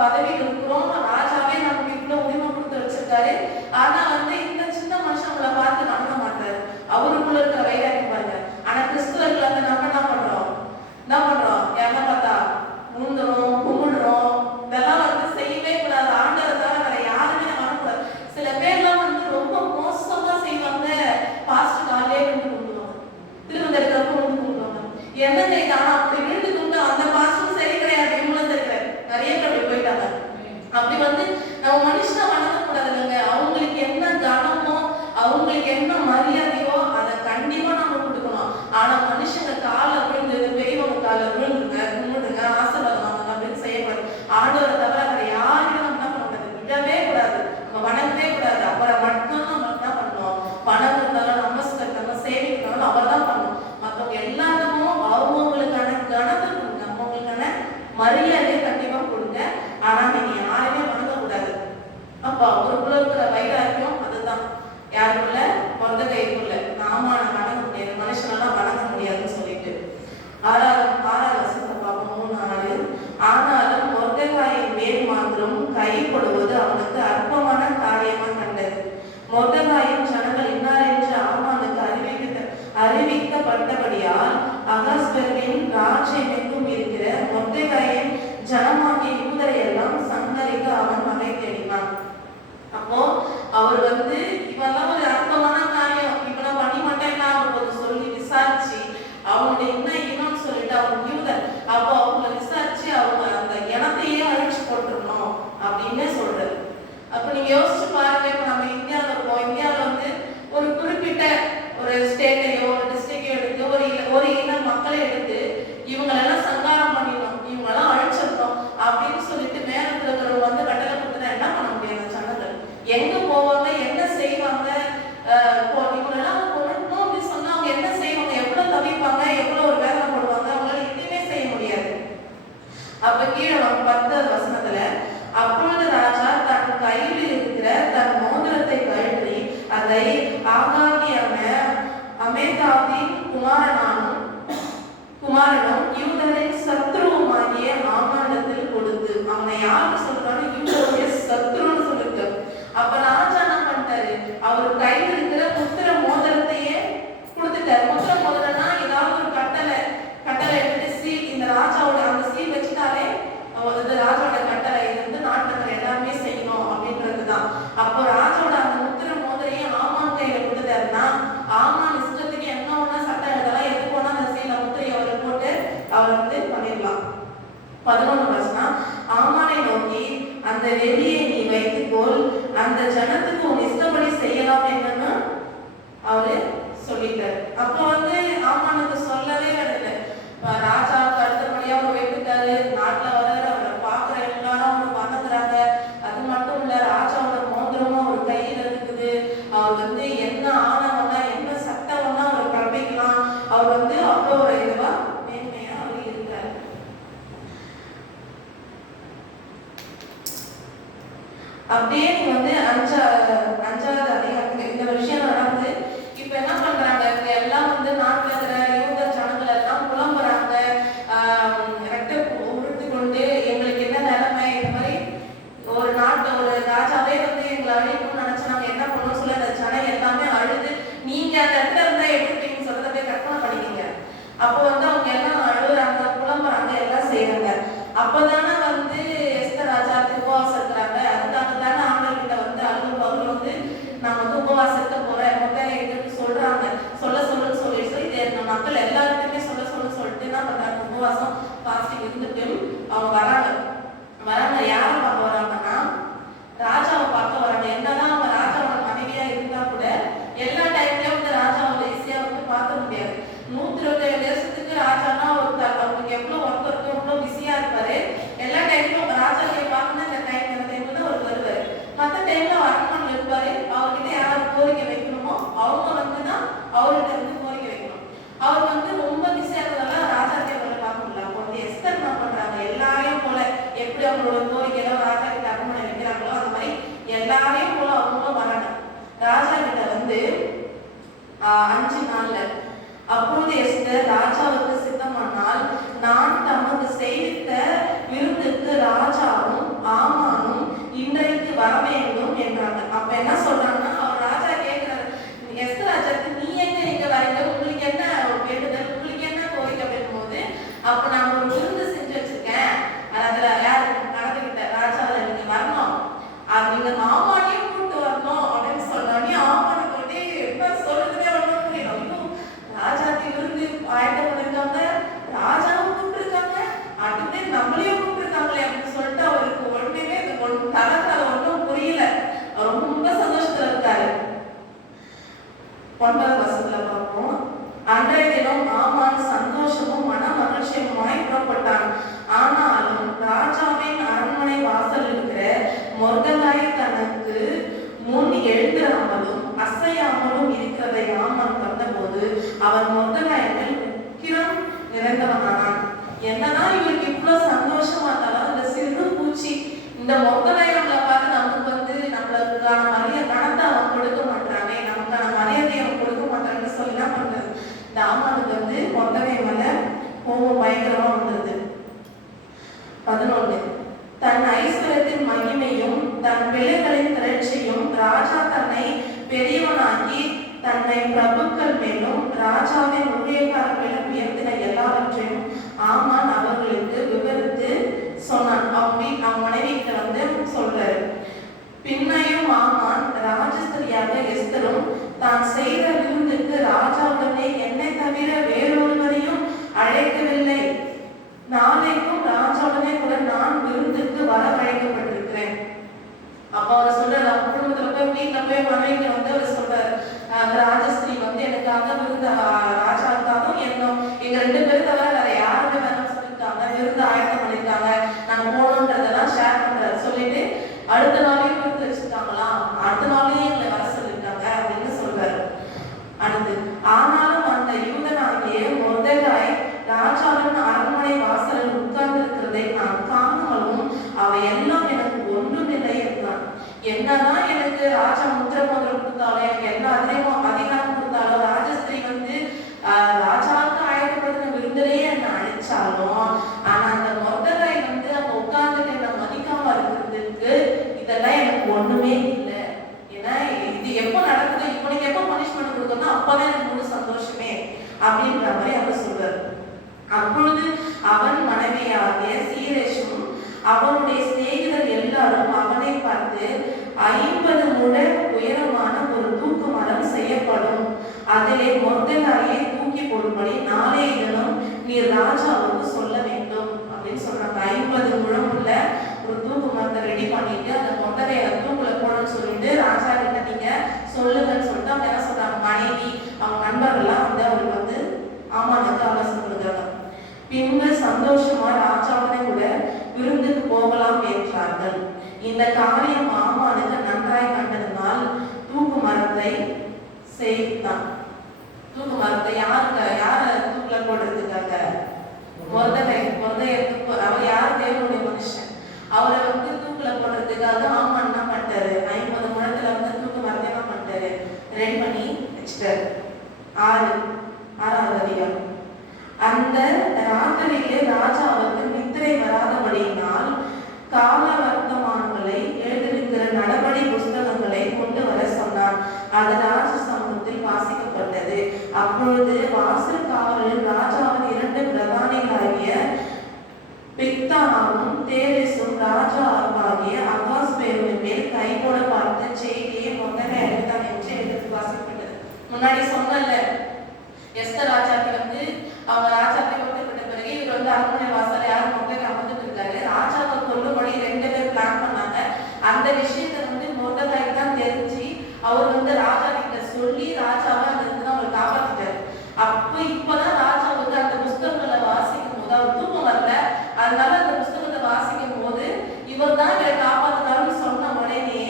பதவியில் இருக்கிறோம், ராஜாவே நமக்கு இவ்வளவு உரிமை கொடுத்து வச்சிருக்காரு, ஆனா இந்த சின்ன மனுஷங்களை பார்த்து நம்ப மாட்டாரு. அவருக்குள்ள இருக்கிற வைராக்கியம் பாருங்க. ஆனா கிறிஸ்துவர்கள் நம்ம என்ன பண்றோம், யாரை பார்த்தா முந்துறோம், கும்பிடுறோம், இதெல்லாம் செய்யவே கூடாது. ஆண்டரை தவிர வேற யாருமே வரக்கூடாது. சில பேர்லாம் ரொம்ப மோசமா செய்வாங்க. பாஸ்ட் காலே கும்பிடுவாங்க, திருவந்தெடுக்கிறப்ப கும்பிடுவாங்க, என்னங்க இது, ஆனா அப்படி விழுந்து கும்பிட்டு அந்த பாஸ்டும் சரி கிடையாது, இவங்களும் சரி கிடையாது, நிறைய பேர் அப்படி போயிட்டாங்க. அப்படி நம்ம மனுஷனை வணங்கக்கூடாது இல்லைங்க. அவங்களுக்கு என்ன கனமோ அவங்களுக்கு என்ன மரியாதையோ அதை கண்டிப்பா நம்ம கொடுக்கணும். ஆனா மனுஷங்க காலை விழுந்து, பெரியவங்க காலை விழுந்துங்க, கும்பிடுங்க, ஆசீர்வாதம் வாங்க அப்படின்னு செய்யக்கூடாது. ஆண்டவரை தவிர வேற யாரையும் நம்ம என்ன பண்ணக்கூடாது, விடவே கூடாது, நம்ம வணங்கவே கூடாது. அவரை மட்டும் நம்ம என்ன பண்ணணும், வணங்குறதாலும் நமஸ்கரித்தாலும் சேவிக்கிறதாலும் அவர் தான் பண்ணணும். மற்றவங்க எல்லாருக்கும் அவங்களுக்கான கனத்தை கொடுங்க, அவங்களுக்கான மரியாதையை கண்டிப்பா கொடுங்க. ஆனா நீங்க யாரையுமே வணங்கக்கூடாது. அப்ப அவருக்குள்ள இருக்கிற வைராக்கியம் அதுதான். யாருக்குள்ள, மொர்தெகாய்க்குள்ள. ஆமான வணங்க முடியாது, மனுஷனெல்லாம் வணங்க முடியாதுன்னு சொல்லிட்டு 6ஆம் வசனத்தை பார்ப்போம். 3:4. ஆனாலும் மொர்தெகாயின் மேல் மாத்திரம் கை போடுவது அவனுக்கு அற்பமான காரியமா கண்டது. மொர்தெகாயின் ஜனங்கள் இன்னார் என்று ஆமானுக்கு அறிவிக்கப்பட்டபடியால் அகாஸ்வேருவின் ராஜ்யமெங்கும் இருக்கிற மொர்தெகாயின் ஜனமாகிய யூதரை எல்லாம் சங்கரிக்க அவன் வகை தேடினான். அப்போ அவர் இவெல்லாம் ஒரு அற்பமான காரியம், இவனை பண்ணி மாட்டேன்னா அவர் சொல்லி விசாரிச்சு அவனுடைய என்ன இனம்னு சொல்லிட்டு அவங்க யூதர், அப்போ அவங்களை விசாரிச்சு அவங்க அந்த இனத்தையே அழிச்சு போட்டுருணும் அப்படின்னு சொல்றாரு. அப்ப நீங்க யோசிச்சு பாருங்க, இப்ப நம்ம இந்தியாவில் இருக்கோம். இந்தியாவில் ஒரு குறிப்பிட்ட ஒரு ஸ்டேட்டையோ ஒரு டிஸ்ட்ரிக்டையோ எடுத்து ஒரு இன மக்களை எடுத்து இவங்களெல்லாம் சங்காரம் பண்ணிடணும், இவங்களெல்லாம் அழிச்சிடணும் அப்ப கீழே 10வது வசனத்துல, அப்பொழுது ராஜா தன் கையில் இருக்கிற தன் மோதிரத்தை கழற்றி அதை ஆகாகியான அமேதாவின் குமாரனும் யூதரின் சத்ருவுமாகிய ஆமானிடத்தில் கொடுத்து, அவனை யாருக்கு சொல்றாரு? யூதருடைய சத்ருன்னு சொல்லிட்டு. அப்ப ராஜா என்ன பண்ணிட்டாரு? அவர் கையில் இருக்கிற முத்திர மோதிரத்தையே கொடுத்துட்டாரு. முத்திர மோதிரம்னா ஏதாவது ஒரு கட்டளை எடுத்துட்டு சீல், இந்த ராஜாவோட அந்த சீல் வச்சுட்டாலே இது ராஜாவோட கட்டளை, இது வந்து நாட்டுல எல்லாமே செய்யணும் அப்படின்றதுதான். அப்போ ராஜாவோட அந்த முத்திர மோதிரையும் ஆமான் கையில கொடுத்துட்டாருன்னா, ஆமான் இஷ்டத்துக்கு என்ன ஒண்ணா சட்டம் எழுதலாம், எது போனா அந்த சீல முத்திரையை அவர் போட்டு அவர் வந்து பண்ணிடலாம். 11 வசனம், ஆமானை நோக்கி, அந்த வெளியை நீ வைத்துக்கொள், அந்த ஜனத்துக்கு உன் இஷ்டப்படி செய்யலாம் என்னன்னு அவரு சொல்லிட்டாரு. அப்ப வந்து ஆமானுக்கு சொல்லவே இல்லை. ராஜாவுக்கு அடுத்தபடியா அவர் வைத்துட்டாரு. நாட்டுல வர்றாரு, அவரை பாக்குற எல்லாரும் அவங்க வணங்குறாங்க. அது மட்டும் இல்ல, ராஜாவோட மோதிரமும் அவர் கையில இருக்குது. அவர் வந்து என்ன ஆணவம்னா என்ன சட்டம்னா அவர் பிறப்பிக்கலாம். அவர் வந்து அவ்வளோ ஒரு இதுவா மேன்மையா அவர் இருக்காரு. அப்படியே நீங்க வந்து 5வது அதிகாரத்துல இந்த விஷயம் நடந்து இப்ப என்ன பண்றாங்க? எல்லாம் வந்து நாட்டுல இருக்கிற யூதர் ஜனங்கள் எல்லாம் புலம்புறாங்க. ரெட்டை உடுத்து கொண்டு எங்களுக்கு என்ன நிலைமை, இந்த மாதிரி ஒரு நாட்டுல ஒரு ராஜாவே வந்து எங்களை அழிக்கணும்னு நினைச்சு நாங்க என்ன பண்ணோம் சொல்ல, அந்த ஜனம் எல்லாமே அழுது, நீங்க அந்த இடத்துல இருந்தா எடுத்துட்டீங்கன்னு சொல்றத போய் கற்பனை பண்ணிக்கீங்க. அப்போ வந்து அவங்க எல்லாம் அழுகுறாங்க, புலம்புறாங்க, எல்லாம் செய்யறாங்க. அப்பதானே வந்து எஸ்தர் ராஜா உபவாசம் இருக்கிறாங்க. அதுக்காக தானே ஆண்கள்கிட்ட வந்து அவங்க வந்து நான் வந்து உபவாசத்தை போறேன் எங்களுக்கு சொல்றாங்க. சொல்லுன்னு சொல்லி இதை மக்கள் எல்லாருக்குமே சொல்லிட்டு என்ன பண்றாங்க? உபவாசம் பாஸ்டிங் இருந்துட்டு அவங்க வராங்க. யாரை பார்க்க வராங்கன்னா ராஜாவை பார்க்க வராங்க. என்னதான் அவங்க ராஜாவோட மனைவியா இருந்தா கூட எல்லா டைம்லயும் வந்து ராஜாவோட ஈஸியா வந்து பார்க்க முடியாது. 127 தேசத்துக்கு ராஜானா அவருக்கு எவ்வளவு ஒர்க் இருக்கும், எவ்வளவு பிஸியா இருப்பாரு. எல்லா டைம்லயும் ராஜாவை பார்க்கணும். இந்த டைம்ல தான் அவர் வருவாரு. மற்ற டைம்ல அரண்மனையில் இருப்பாரு. அவர்கிட்ட யாராவது கோரிக்கை வைக்கணுமோ அவங்க வந்துதான் அவர்கிட்ட வந்து கோரிக்கை வைக்கணும். அவர் வந்து ரொம்ப பிஸியா இருக்கிறதால ராஜாக்கே அவரை பார்க்க முடியல. அப்போ வந்து எஸ்தர் என்ன பண்றாங்க? எல்லாரையும் போல எப்படி அவங்களோட கோரிக்கையெல்லாம் ராஜா கிட்ட அரண்மனை வைக்கிறாங்களோ அந்த மாதிரி எல்லாரையும் போல அவங்களும் வராங்க. ராஜா கிட்ட வந்து 5 நாள்ல, அப்போது எஸ்தர் ராஜாவுக்கு சித்தமானால் நான் தமக்கு செய்வித்த விருந்துக்கு ராஜாவும் ஆமானும் இன்றைக்கு வர வேண்டும் என்றாங்க. அப்ப என்ன சொல்றாங்கன்னா, அவர் ராஜா கேட்கிறாரு, எஸ்தர் ராஜாக்கு நீ எங்க வரீங்க, உங்களுக்கு என்ன வேண்டுதல், உங்களுக்கு என்ன கோரிக்கை அப்படின் போது, அப்ப நான் ஒரு விருந்து செஞ்சு வச்சிருக்கேன், அதுல யாரு நடந்துகிட்ட ராஜாவில் நீங்க வரணும், அது நீங்க ஆமானையும் கூப்பிட்டு வரணும் அப்படின்னு சொன்னோடனே ஆமானுக்கு வந்து என்ன சொல்றதுனே ஒன்றும் புரியல. இன்னும் ராஜாக்கு விருந்து ஆயத்தம் பண்ணிருக்காங்க, ராஜாவும் கூப்பிட்டுருக்காங்க, அடுத்து நம்மளையும் கூப்பிட்டுருக்காங்களே அப்படின்னு சொல்லிட்டு அவருக்கு ஒண்ணுமே தனக்கால ஒன்றும் புரியல. ரொம்ப சந்தோஷத்துல இருக்காரு. 9வது வசனத்துல பார்ப்போம். அன்றைய தினம் ஆமான் சந்தோஷமும் மன மகிழ்ச்சியுமாய் புறப்பட்டான். ஆனாலும் ராஜாவின் அரண்மனை வாசல் இருக்கிற மொர்தெகாய் தனக்கு முன் எழுந்திராமலும் அசையாமலும் இருக்கிறதை ஆமான் கண்டபோது அவன் மொர்தெகாய் மேல் உக்கிரம் நிறைந்தவனானான். என்னதான் இவருக்கு இவ்வளவு சந்தோஷமா இருந்தாலும் இந்த சிறு பூச்சி இந்த மொர்தெகாய் நம்மளை பார்த்து நமக்கு வந்து நம்மளுக்கான மரியாதை நடத்த அவன் கொடுக்க மாட்டானே, நமக்கான மரியாதையை அவன் கொடுக்க மாட்டான்னு சொல்லி என்ன பண்றது? இந்த ஆமானுக்கு வந்து மொர்தெகாய் மேல கோபம் பயங்கரமா வந்தது. 11 தன் ஐஸ்வர்யத்தின் மகிமையும் தன் பிள்ளைகளின் திரட்சியும் ராஜா தன்னை பெரியவனாக்கி தன்னை பிரபுக்கள் மேலும் ராஜாவின் ஊழியக்காரர் மேலும் உயர்த்தின எல்லாவற்றையும் ஆமான் அவர்களுக்கு விவரித்து சொன்னான். அவங்க மனைவி கிட்ட வந்து சொல்றாரு. பின்னையும் ஆமான் ராஜஸ்திரியாக எஸ்தரும் தான் செய்த விருந்துக்கு ராஜாவுடனே என்னை தவிர வேறொருவரையும் அழைக்கவில்லை, நாளைக்கும் ராஜாவுடனே கூட நான் விருந்துக்கு வரவழைக்கப்பட்டிருக்கிறேன். அப்ப அவர் சொல்றாரு, குடும்பத்துல போய் வீட்டுல போய் மனைவிக்கு வந்து அவர் சொல்றாரு, ராஜஸ்திரி வந்து எனக்காக விருந்து ராஜாவுக்காகவும் எங்க 2 பேரும் தவிர வேற யாருமே வேணாம்னு சொல்லியிருக்காங்க, விருந்து ஆயத்தம் பண்ணிருக்காங்க, நாங்க போகணுன்றதெல்லாம் ஷேர் பண்றாரு. சொல்லிட்டு அடுத்த நாளையும் விருந்து வச்சிருக்காங்களாம், அடுத்த நாளையும் எங்களை வர சொல்லியிருக்காங்க அப்படின்னு சொல்றாரு. என்னதான் எனக்கு ராஜா முத்திர மோதிரம் கொடுத்தாலும், எனக்கு என்ன அதிகாரம் கொடுத்தாலும், ராஜஸ்திரீ வந்து ராஜாவுக்கு ஆயத்தப்படுத்தின விருந்திலேயே என்ன அழைச்சாலும், ஆனா அந்த மொர்தெகாய் வந்து அங்க உட்கார்ந்துட்டு என்ன மதிக்காம இருக்கிறதுக்கு இதெல்லாம் எனக்கு ஒண்ணுமே இல்லை. ஏன்னா இது எப்போ நடக்குது, இவனுக்கு எப்போ பனிஷ்மெண்ட் கொடுக்கணும், அப்பதான் எனக்கு முழு சந்தோஷமே அப்படின்ற மாதிரி அவர் சொல்றாரு. அப்பொழுது அவன் மனைவியாகிய சீரேஷும் அவனுடைய சிநேகிதர் எல்லாரும் அவனை பார்த்து, 50 முழ உயரமான ஒரு தூக்கு மரம் செய்யப்படும், அதிலே மொர்தெகாயை தூக்கி போடும்படி நாளைய தினம் நீ ராஜாவுக்கு சொல்ல வேண்டும் அப்படின்னு சொல்றாங்க. 50 முழம் உள்ள ஒரு தூக்கு மரத்தை ரெடி பண்ணிட்டு அந்த மொர்தெகாயை தூக்குல போடணும்னு சொல்லிட்டு ராஜா கிட்ட நீங்க சொல்லுங்கன்னு சொல்லிட்டு அவங்க என்ன சொல்றாங்க, மனைவி அவங்க நண்பர்கள்லாம் வந்து அவருக்கு வந்து ஆமானுக்கு ஆலோசனை கொடுக்குறாங்க. பின்பு சந்தோஷமா ராஜாவுடனே கூட விருந்துக்கு போகலாம் என்றார்கள். இந்த காரியம் ஆமானுக்கு நன்றாய் கண்டதினால் தூக்கு மரத்தை செய்தான். தூக்கு மரத்தை யார தூக்குல போடுறதுக்காக? மொர்தெகாய்க்கு அவர் யார்? தேவனுடைய மனுஷன். அவரை வந்து தூக்குல போடுறதுக்காக ஆமான் என்ன பண்ணிட்டாரு, 50 முழத்துல வந்து தூக்கு மரத்தை என்ன பண்ணிட்டாரு, ரெடி பண்ணி வச்சுட்டாரு. 6வது அதிகாரம். அந்த ராத்திரியிலே ராஜாவுக்கு நித்திரை வராதபடியினால் கால வர்த்தமானங்களை எழுதியிருக்கிற நடபடி புஸ்தகங்களை கொண்டு வர சொன்னான். அது ராஜ சமூகத்தில் வாசிக்கப்பட்டது. அப்பொழுது வாசல் காவலில் ராஜாவின் 2 பிரதானிகளாகிய பிக்தானாவும் தேரேசும் ராஜாவாகிய அகாஸ்வேருவின் மேல் கை போட பார்த்த செய்தியை மொர்தெகாய் அறிவித்தான் என்று எழுதி வாசிக்கப்பட்டது. முன்னாடி சொன்னல, எஸ்தர் ராஜாக்கு வந்து அவங்க ராஜாவை கொடுக்கப்பட்ட பிறகு இவர் வந்து அரண்மனை வாசல் யாரும் மொர்தெகாய் அமர்ந்துட்டு இருக்காரு. ராஜாவை கொல்லும்படி 2 பேர் பிளான் பண்ணாங்க. அந்த விஷயத்தை வந்து மொர்தெகாய்க்கு தான் தெரிஞ்சு அவர் வந்து ராஜா கிட்ட சொல்லி ராஜாவை அந்த இருந்து அவர் காப்பாத்திட்டாரு. இப்பதான் ராஜாவுக்கு அந்த புஸ்தகங்களை வாசிக்கும் போது அவர் தூக்கம் வரல. அதனால அந்த புஸ்தகத்தை வாசிக்கும் போது இவர் தான் இவரை காப்பாத்தினாருன்னு சொன்ன உடனே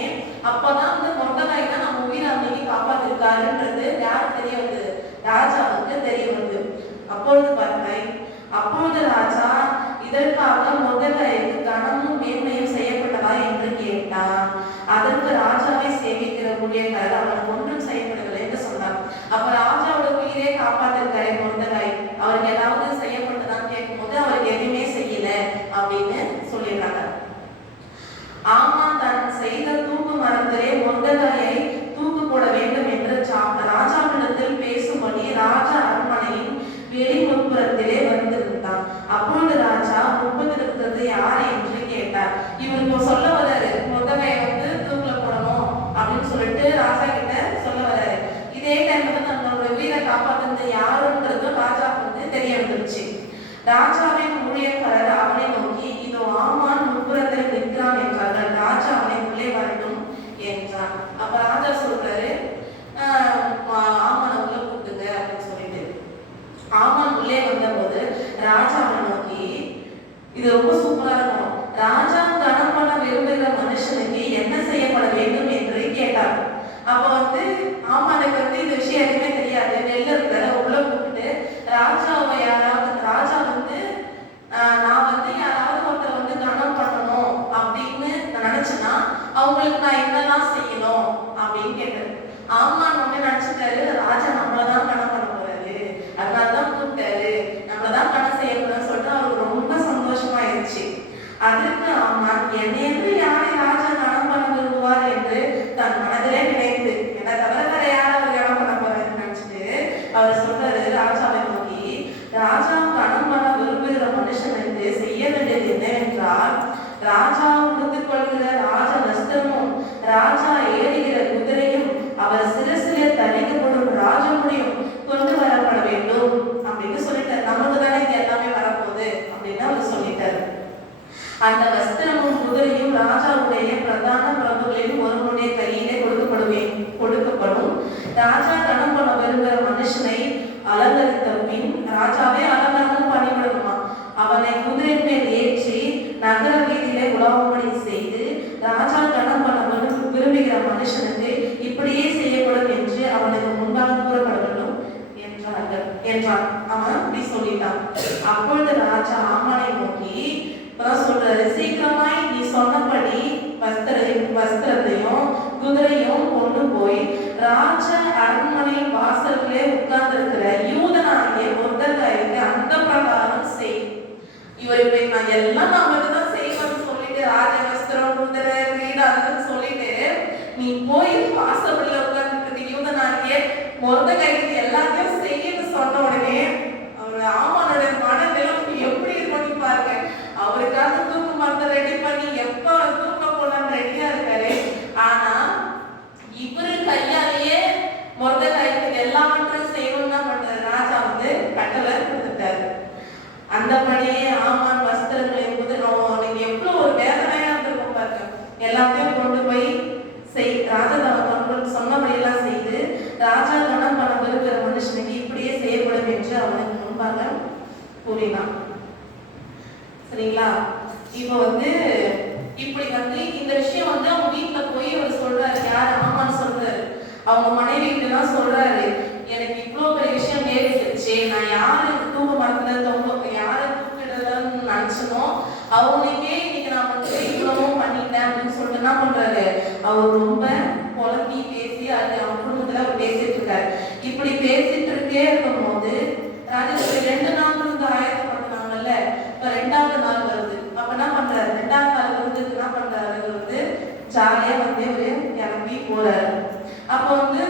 அப்பதான் வந்து மொர்தெகாய் தான் நம்ம உயிரை அன்னைக்கு காப்பாத்திருக்காருன்றது யாருக்கு தெரிய வருது? ராஜாவுக்கு தெரிய வருது. அப்பொழுது ராஜா இதற்காக மொர்தெகாய்க்கு கனமும் மேன்மையும் செய்யப்பட்டதா என்று கேட்டான். அதற்கு ராஜாவை சேவிக்கிற ஊழியர்கள் அவனுக்கு ஒன்றும் செய்யப்படவில்லை என்று சொன்னார். அப்ப ராஜாவோட உயிரே காப்பாத்திருக்காரு மொர்தெகாய், அவருக்கு ஏதாவது செய்யப்பட்டதான்னு கேட்கும் போது அவருக்கு எதுவுமே செய்யல அப்படின்னு சொல்லிடுறாங்க. ஆமான் தான் செய்த தூக்கு மரத்திலே மொர்தெகாயை தூக்கு போட வேண்டும் என்று ராஜாவிடத்தில் பேசும்படி ராஜா அரண்மனையின் வெளிமுன்புறத்திலே வந்திருந்தான். அப்பொழுது ராஜா முன்பத்திருக்கிறது யார் என்று கேட்டார். இவர் இப்போ சொல்ல வர்றாரு, மொர்தெகாயை வந்து தூக்குல போடணும் அப்படின்னு சொல்லிட்டு ராஜா கிட்ட சொல்ல வர்றாரு. இதே டைம்ல வந்து நம்மளோட உயிரை காப்பாத்துறது யாருன்றதும் ராஜாவுக்கு வந்து தெரிய வந்துருச்சு. ராஜாவின் ஊழியக்காரர் அவனை நோக்கி, இதோ ஆமான் முன்புறத்தில் நிற்கிறான் என்றார்கள், ராஜா அவனை உள்ளே வரட்டும் என்றான். அப்ப ராஜா சொல்றாரு, ஆமான் உள்ள கூப்பிடுங்க அப்படின்னு சொல்லிட்டு ஆமான் உள்ளே வந்த போது ராஜா அவனை நோக்கி, இது ரொம்ப சூப்பரா இருக்கும், ராஜா கனம் பண்ண விரும்புகிற மனுஷனுக்கு என்ன செய்யப்பட வேண்டும் என்று கேட்டார். அப்ப வந்து ஆமானுக்கு வந்து இந்த விஷயம் எதுவுமே தெரியாது. வெளில இருக்கிற உள்ள கூப்பிட்டு ராஜாவை ராஜா வந்து நான் வந்து யாராவது ஒருத்தர் வந்து கனம் பண்ணணும் அப்படின்னு நினைச்சேன்னா அவங்களுக்கு நான் என்னதான் செய்யணும் அப்படின்னு கேட்டாரு. ஆமான் வந்து நினைச்சிட்டாரு, ராஜா நம்மளதான் கனம் பண்ண போறாரு, அதனாலதான் கூப்பிட்டாரு, நம்மளதான் கனம் செய்யக்கூடாதுன்னு சொல்லிட்டு அவருக்கு ரொம்ப சந்தோஷமாயிருச்சு. அதற்கு ஆமான், என்னையென்று யாரை ராஜா கனம் பண்ண விரும்புவார் என்று தன் மனதிலே நினைத்து, என்ன தவிர வேற யார் அவர் கனம் பண்ண போறாருன்னு நினைச்சிட்டு அவர் சொல்றாரு ராஜாவை நோக்கி, ராஜா கனம் பண்ண விரும்புகிற மனுஷனுக்கு செய்ய வேண்டியது என்னவென்றால், ராஜா உடுத்துக் கொள்கிற ராஜ வஸ்திரமும் ராஜா ஏறுகிற குதிரையும் அவர் சிரசிலே தரிக்கப்படும் ராஜமுடியும் கொண்டு வரப்பட வேண்டும் அப்படின்னு சொல்லிட்டாரு. நமக்கு தானே இது எல்லாமே வரப்போகுது அப்படின்னு அவர் சொல்லிட்டாரு. அந்த வஸ்திரமும் குதிரையும் ராஜாவுடைய பிரதான பிரபுகளின் ஒருவனுடைய கையிலே கொடுக்கப்படும். ராஜா கனம் பண்ண விரும்புகிற மனுஷனை அலங்கரித்த பின் ராஜாவே அலங்காரமும் பண்ணிவிடணுமா, அவனை குதிரை மேல் ஏற்றி நகர வீதியிலே உலாவும்படி செய்து, ராஜா கனம் பண்ண விரும்புகிற மனுஷனுக்கு இப்படியே செய்யப்படும் என்று அவனுக்கு முன்பாக கூறப்பட வேண்டும் என்றான். அவன் அப்படி சொல்லிட்டான். அப்பொழுது ராஜா ஆமானை நோக்கி இப்பதான் சொல்றாரு, சீக்கிரமாய் நீ சொன்னபடி வஸ்திரத்தையும் போய் ராஜ அரண்மனை வாசல்களே உட்கார்ந்து இருக்கிற யூதனாகிய மொர்தெகாய்க்கு அந்த பிரகாரம் செய். இவர் இப்ப நான் எல்லாம் நமக்கு தான் செய்வேன்னு சொல்லிட்டு ராஜ வஸ்திரம் குதிரை வீடு அதுன்னு சொல்லிட்டு நீ போய் வாசல்ல உட்கார்ந்து யூதனாகிய மொர்தெகாய்க்கு எல்லாத்தையும் செய்யன்னு சொன்ன உடனே அவர் ஆமானுடைய மனநிலம் எப்படி பண்ணி பாருங்க. அவருக்காக தூக்கு மரத்தை ரெடி பண்ணி எப்ப தூக்க போலான்னு ரெடியா இருக்காரு. ஆனா இவரு கையாலேயே மொர்தெகாய்க்கு எல்லாவற்றையும் செய்யணும் தான் பண்றாரு. ராஜா கட்டளை கொடுத்துட்டாரு. அந்தபடியே ஆமான் வஸ்திரங்களை நீங்க எவ்வளவு ஒரு வேதனையா இருந்திருக்கும் பாருங்க. எல்லாத்தையும் கொண்டு போய் ராஜா சொன்னபடியெல்லாம் செய்து ராஜா கணம் பணம் இருக்கிற மனுஷனுக்கு இப்படியே செய்யப்படும் என்று அவனுக்கு முன்பாக கூறினான். சரிங்களா? இப்போ இப்படி இந்த விஷயம் அவங்க வீட்டுல போய் அவர் சொல்றாரு. யாரு? ஆமான்னு சொல்றாரு. அவங்க மனைவி கிட்டலாம் சொல்றாரு, எனக்கு இவ்வளவு பெரிய விஷயம் நேரிட்டுச்சு. நான் யாரு தூக்க மரத்துல யாரு தூக்கிடலன்னு நினைச்சனோ அவனுக்கே இன்னைக்கு நான் இவ்வளவும் பண்ணிட்டேன் அப்படின்னு சொல்லிட்டு என்ன பண்றாரு, அவர் ரொம்ப குழம்பி பேசி அது அவங்க குடும்பத்துல அவர் பேசிட்டு இருக்காரு. இப்படி பேசிட்டு இருக்கே இருக்கும் போது ராஜேஸ்வரி 2 நாள் ஆயத்தப்படுத்தினாங்கல்ல. இப்ப 2வது நாள் வருது. அப்ப என்ன பண்றாரு, 2வது நாள் என்ன பண்றாரு, ஜாலியா ஒரு கிளம்பி போறாரு. அப்ப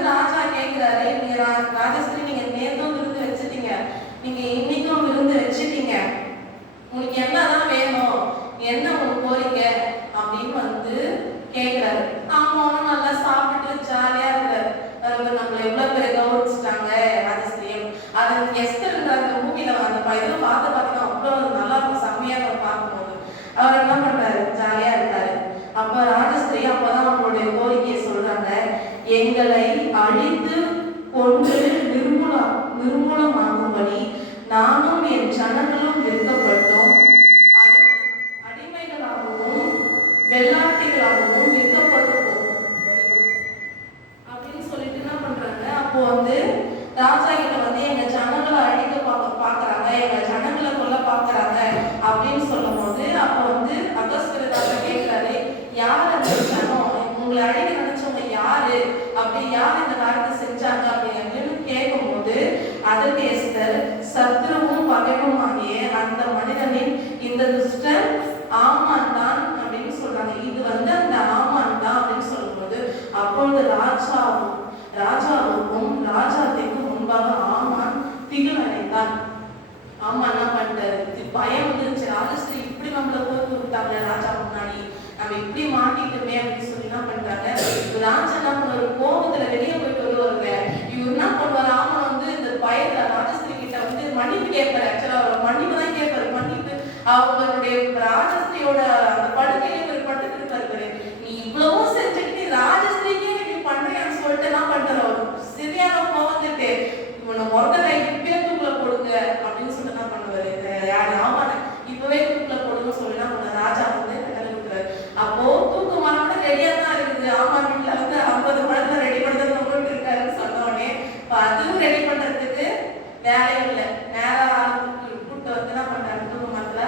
ராஜா கேட்கிறாரு, நீங்க ராஜேஸ்வரி நீங்க நேற்றும் விருந்து வச்சுட்டீங்க, நீங்க இன்னைக்கும் விருந்து வச்சுட்டீங்க, உங்களுக்கு என்னதான் வேணும், என்ன உங்களுக்கு போறீங்க அப்படின்னு கேட்கிறாரு. அவங்க நல்லா சாப்பிட்டு ஜாலியா இருக்காரு. நம்மள எவ்வளவு பேர் கௌரவிச்சுட்டாங்க ராஜேஸ்வரியும். அது எஸ்தர்ன்ற அந்த மூவில அந்த பையனும் பார்த்தீங்கன்னா அவ்வளவு நல்லா இருக்கும். செம்மையா பார்க்கும்போது அவர் என்ன பண்றாரு, ஜாலியா இருக்காரு. அப்ப ராஜேஸ்வரி அப்பதான் அவங்களுடைய கோரிக்கையை சொல்றாங்க, எங்களை அழித்து கொண்டு நிர்மூலமாகும்படி நானும் என் ஜனங்களும் விற்கப்பட்டோம், அடிமைகளாகவும் வெள்ளாட்டிகளாகவும் விற்கப்பட்டிருப்போம் அப்படின்னு சொல்லிட்டு என்ன பண்றாங்க. அப்போ ராஜா கிட்ட எங்க ஜனங்களை அழிக்க பாக்குறாங்க, எங்க ஜனங்களை கொல்ல பாக்குறாங்க அப்படின்னு சொல்லும் போது அப்போ அகஸ்தியர் ராஜா கேட்கிறாரு, யார் அந்த ஜனம், உங்களை அழிக்க நினைச்சவங்க யாரு, அப்படி யார் இந்த காரியத்தை செஞ்சாங்க அப்படின்னு கேட்கும் போது அதற்கு எஸ்தர், சத்ருவும் பகைவும் ஆகிய அந்த மனிதனின் இந்த துஷ்டன் ஆமான் தான் அப்படின்னு சொல்றாங்க. இது அந்த ஆமான் தான் அப்படின்னு சொல்லும்போது அப்பொழுது ராஜாவுக்கும் ராஜாத்திற்கும் முன்பாக ஆமான் திகில் அடைந்தான். ஆமா என்ன பண்றாரு, பயம் வந்துருச்சு. ராஜஸ்ரீ இப்படி நம்மள போட்டு விட்டாங்க ராஜா முன்னாடி, நம்ம இப்படி மாட்டிட்டுமே அப்படின்னு சொல்லி என்ன பண்றாங்க, ராஜா என்ன பண்ணுவாரு, கோபத்துல வெளியே போயிட்டு வருவாங்க. இவர் என்ன பண்ணுவாரு, ஆமா இந்த பயத்துல ராஜஸ்ரீ கிட்ட மன்னிப்பு கேட்பாரு. ஆக்சுவலா அவர் மன்னிப்பு தான் கேட்பாரு. மன்னிப்பு அவங்களுடைய ராஜஸ்ரீயோட அந்த படுக்கையில ஒரு படுத்து இருக்காரு. நீ இவ்வளவும் செஞ்சுக்கிட்டு ராஜஸ்ரீக்கே நீ பண்றேன்னு சொல்லிட்டு என்ன பண்றாரு, சரியான கோவந்துட்டு இவனை மொர்தெகாய் இப்பவே தூக்குல போடுங்க அப்படின்னு சொல்லி என்ன பண்ணுவாரு, யாரு ஆமான இப்பவே தூக்குல போடுங்க சொல்லி என்ன பண்ண ராஜா கட்டளை கொடுக்குறாரு. அப்போ தூக்கு மரம் ரெடியா தான் இருக்குது. ஆமா வீட்டுல 50 மரத்துல ரெடி பண்றது இருக்காருன்னு சொன்ன உடனே அதுவும் ரெடி பண்றதுக்கு வேலையும் இல்லை. நேரம் கூட்டு என்ன பண்றாரு, தூக்கு மரத்துல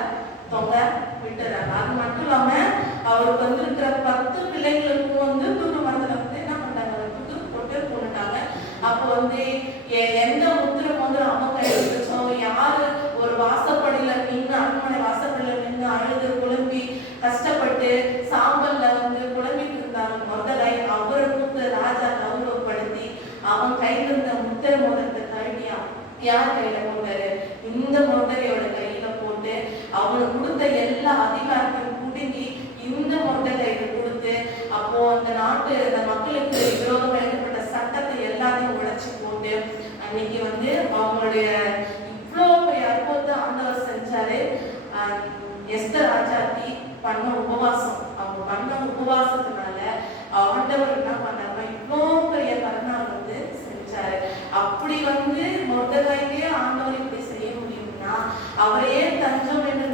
தொங்க விட்டுறாங்க. அது மட்டும் இல்லாம அவருக்கு இருக்கிற 10 பிள்ளைங்களுக்கும் தூக்கு மரத்துல என்ன பண்றாங்க, தூக்கு போட்டு கொண்டுட்டாங்க. அப்போ எந்த முத்திரம் அவங்க கையில் இருந்துச்சோ, யாரு ஒரு வாசப்படியில நின்று அரண்மனை வாசப்படியில நின்று அழுது குழம்பி கஷ்டப்பட்டு சாம்பல்ல குழம்பிட்டு இருந்தாங்க மொர்தெகாய், அவரை கூப்பிட்டு ராஜா கௌரவப்படுத்தி அவன் கையில இருந்த முத்திர மோதிரத்தை கழட்டியா யார் கையில போட்டாரு, இந்த மொர்தெகாயோட கையில போட்டு அவனுக்கு கொடுத்த எல்லா அதிகாரத்தையும் குடுங்கி இந்த மொர்தெகாய்க்கு கொடுத்து, அப்போ அந்த நாட்டு அந்த மக்களுக்கு விரோதம் எழுதப்பட்ட சட்டத்தை எல்லாத்தையும் உடைச்சு போட்டு அன்னைக்கு அவங்களுடைய இவ்வளவு பெரிய அற்புதத்தை ஆண்டவர் செஞ்சாரு. எஸ்தர் ராஜாத்தி பண்ண உபவாசம், அவங்க பண்ண உபவாசத்தினால ஆண்டவர் என்ன பண்ணாங்க, இவ்வளவு பெரிய கருணாவை செஞ்சாரு. அப்படி மொர்தெகாய்க்கே ஆண்டவர் இப்படி செய்ய முடியும்னா அவரையே தஞ்சம் என்று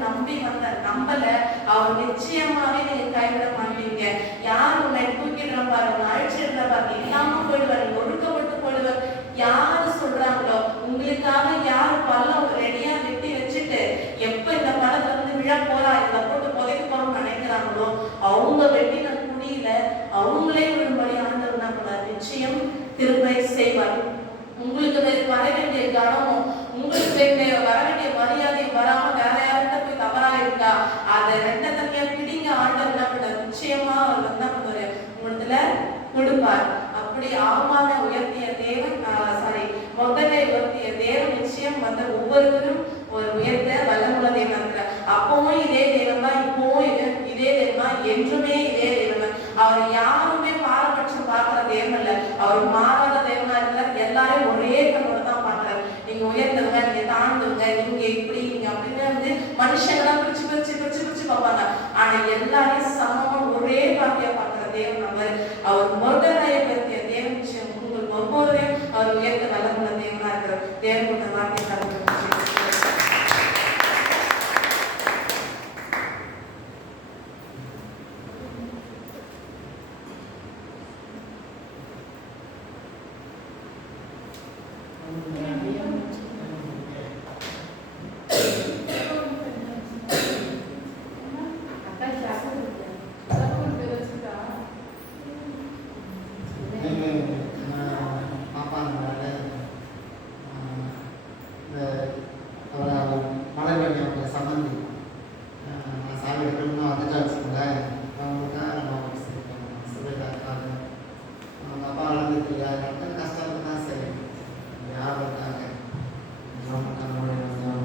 நம்பல, அவர் நிச்சயமாவே நீங்க கைவிட மாட்டீங்க. யார் உன்னை தூக்கிடுற பாருங்க, அழிச்சிடுற பாருங்க, இல்லாம போயிடுவாரு, ஒடுக்கப்பட்டு போயிடுவார் யாரு சொல்றாங்களோ, உங்களுக்காக யாரு பல்லம் ரெடியா வெட்டி வச்சுட்டு எப்ப இந்த பழத்துல விழ போறா இதை போட்டு புதைக்க போறோம்னு நினைக்கிறாங்களோ அவங்க வெட்டின குடியில அவங்களே விடும்படி ஆண்டவர் பண்ணுவார்? நிச்சயம் திரும்பை செய்வார். உங்களுக்கு வர வேண்டிய கனமும் உங்களுக்கு வர வேண்டிய மரியாதையும் வராம வேற யார்கிட்ட போய் தவறா இருக்கா அதை ரெண்ட தனியா பிடிங்க. ஆண்டவர் என்ன பண்ணார்? நிச்சயமா அவர் என்ன பண்ணுவாரு? உங்களத்துல கொடுப்பார். அப்படி ஆமான உயர்த்திய தேவன் முதலை உயர்த்திய தேவன் நிச்சயம் ஒவ்வொருவரும் ஒரு உயர்த்த வல்லமுள்ள தேவன் இருக்கிறார். அப்பவும் இதே தேவன் தான், இப்பவும் இதே தேவன் தான், என்றுமே இதே தேவன் தான். அவர் யாருமே பாரபட்சம் பார்க்கிற தேவன் இல்ல. அவர் மாறாத தேவனா இருக்கிறார். எல்லாரும் ஒரே கண்ணோட தான் பார்க்கிறார். நீங்க உயர்ந்தவங்க, நீங்க தாழ்ந்தவங்க, நீங்க இப்படி நீங்க அப்படின்னு மனுஷங்களாம் பிரிச்சு பிரிச்சு பிரிச்சு பிரிச்சு பார்ப்பாங்க. ஆனா எல்லாரையும் சமமா ஒரே வார்த்தையா பார்க்கிற தேவன் அவர். அவர் மொர்தெகாயை பற்றிய தேவன் விஷயம் உங்கள் ஒவ்வொருவரையும் அவர் உயர்த்த வல்லமுள்ள தேவனா இருக்கிறார். தேவன் கொண்ட வார்த்தை Apa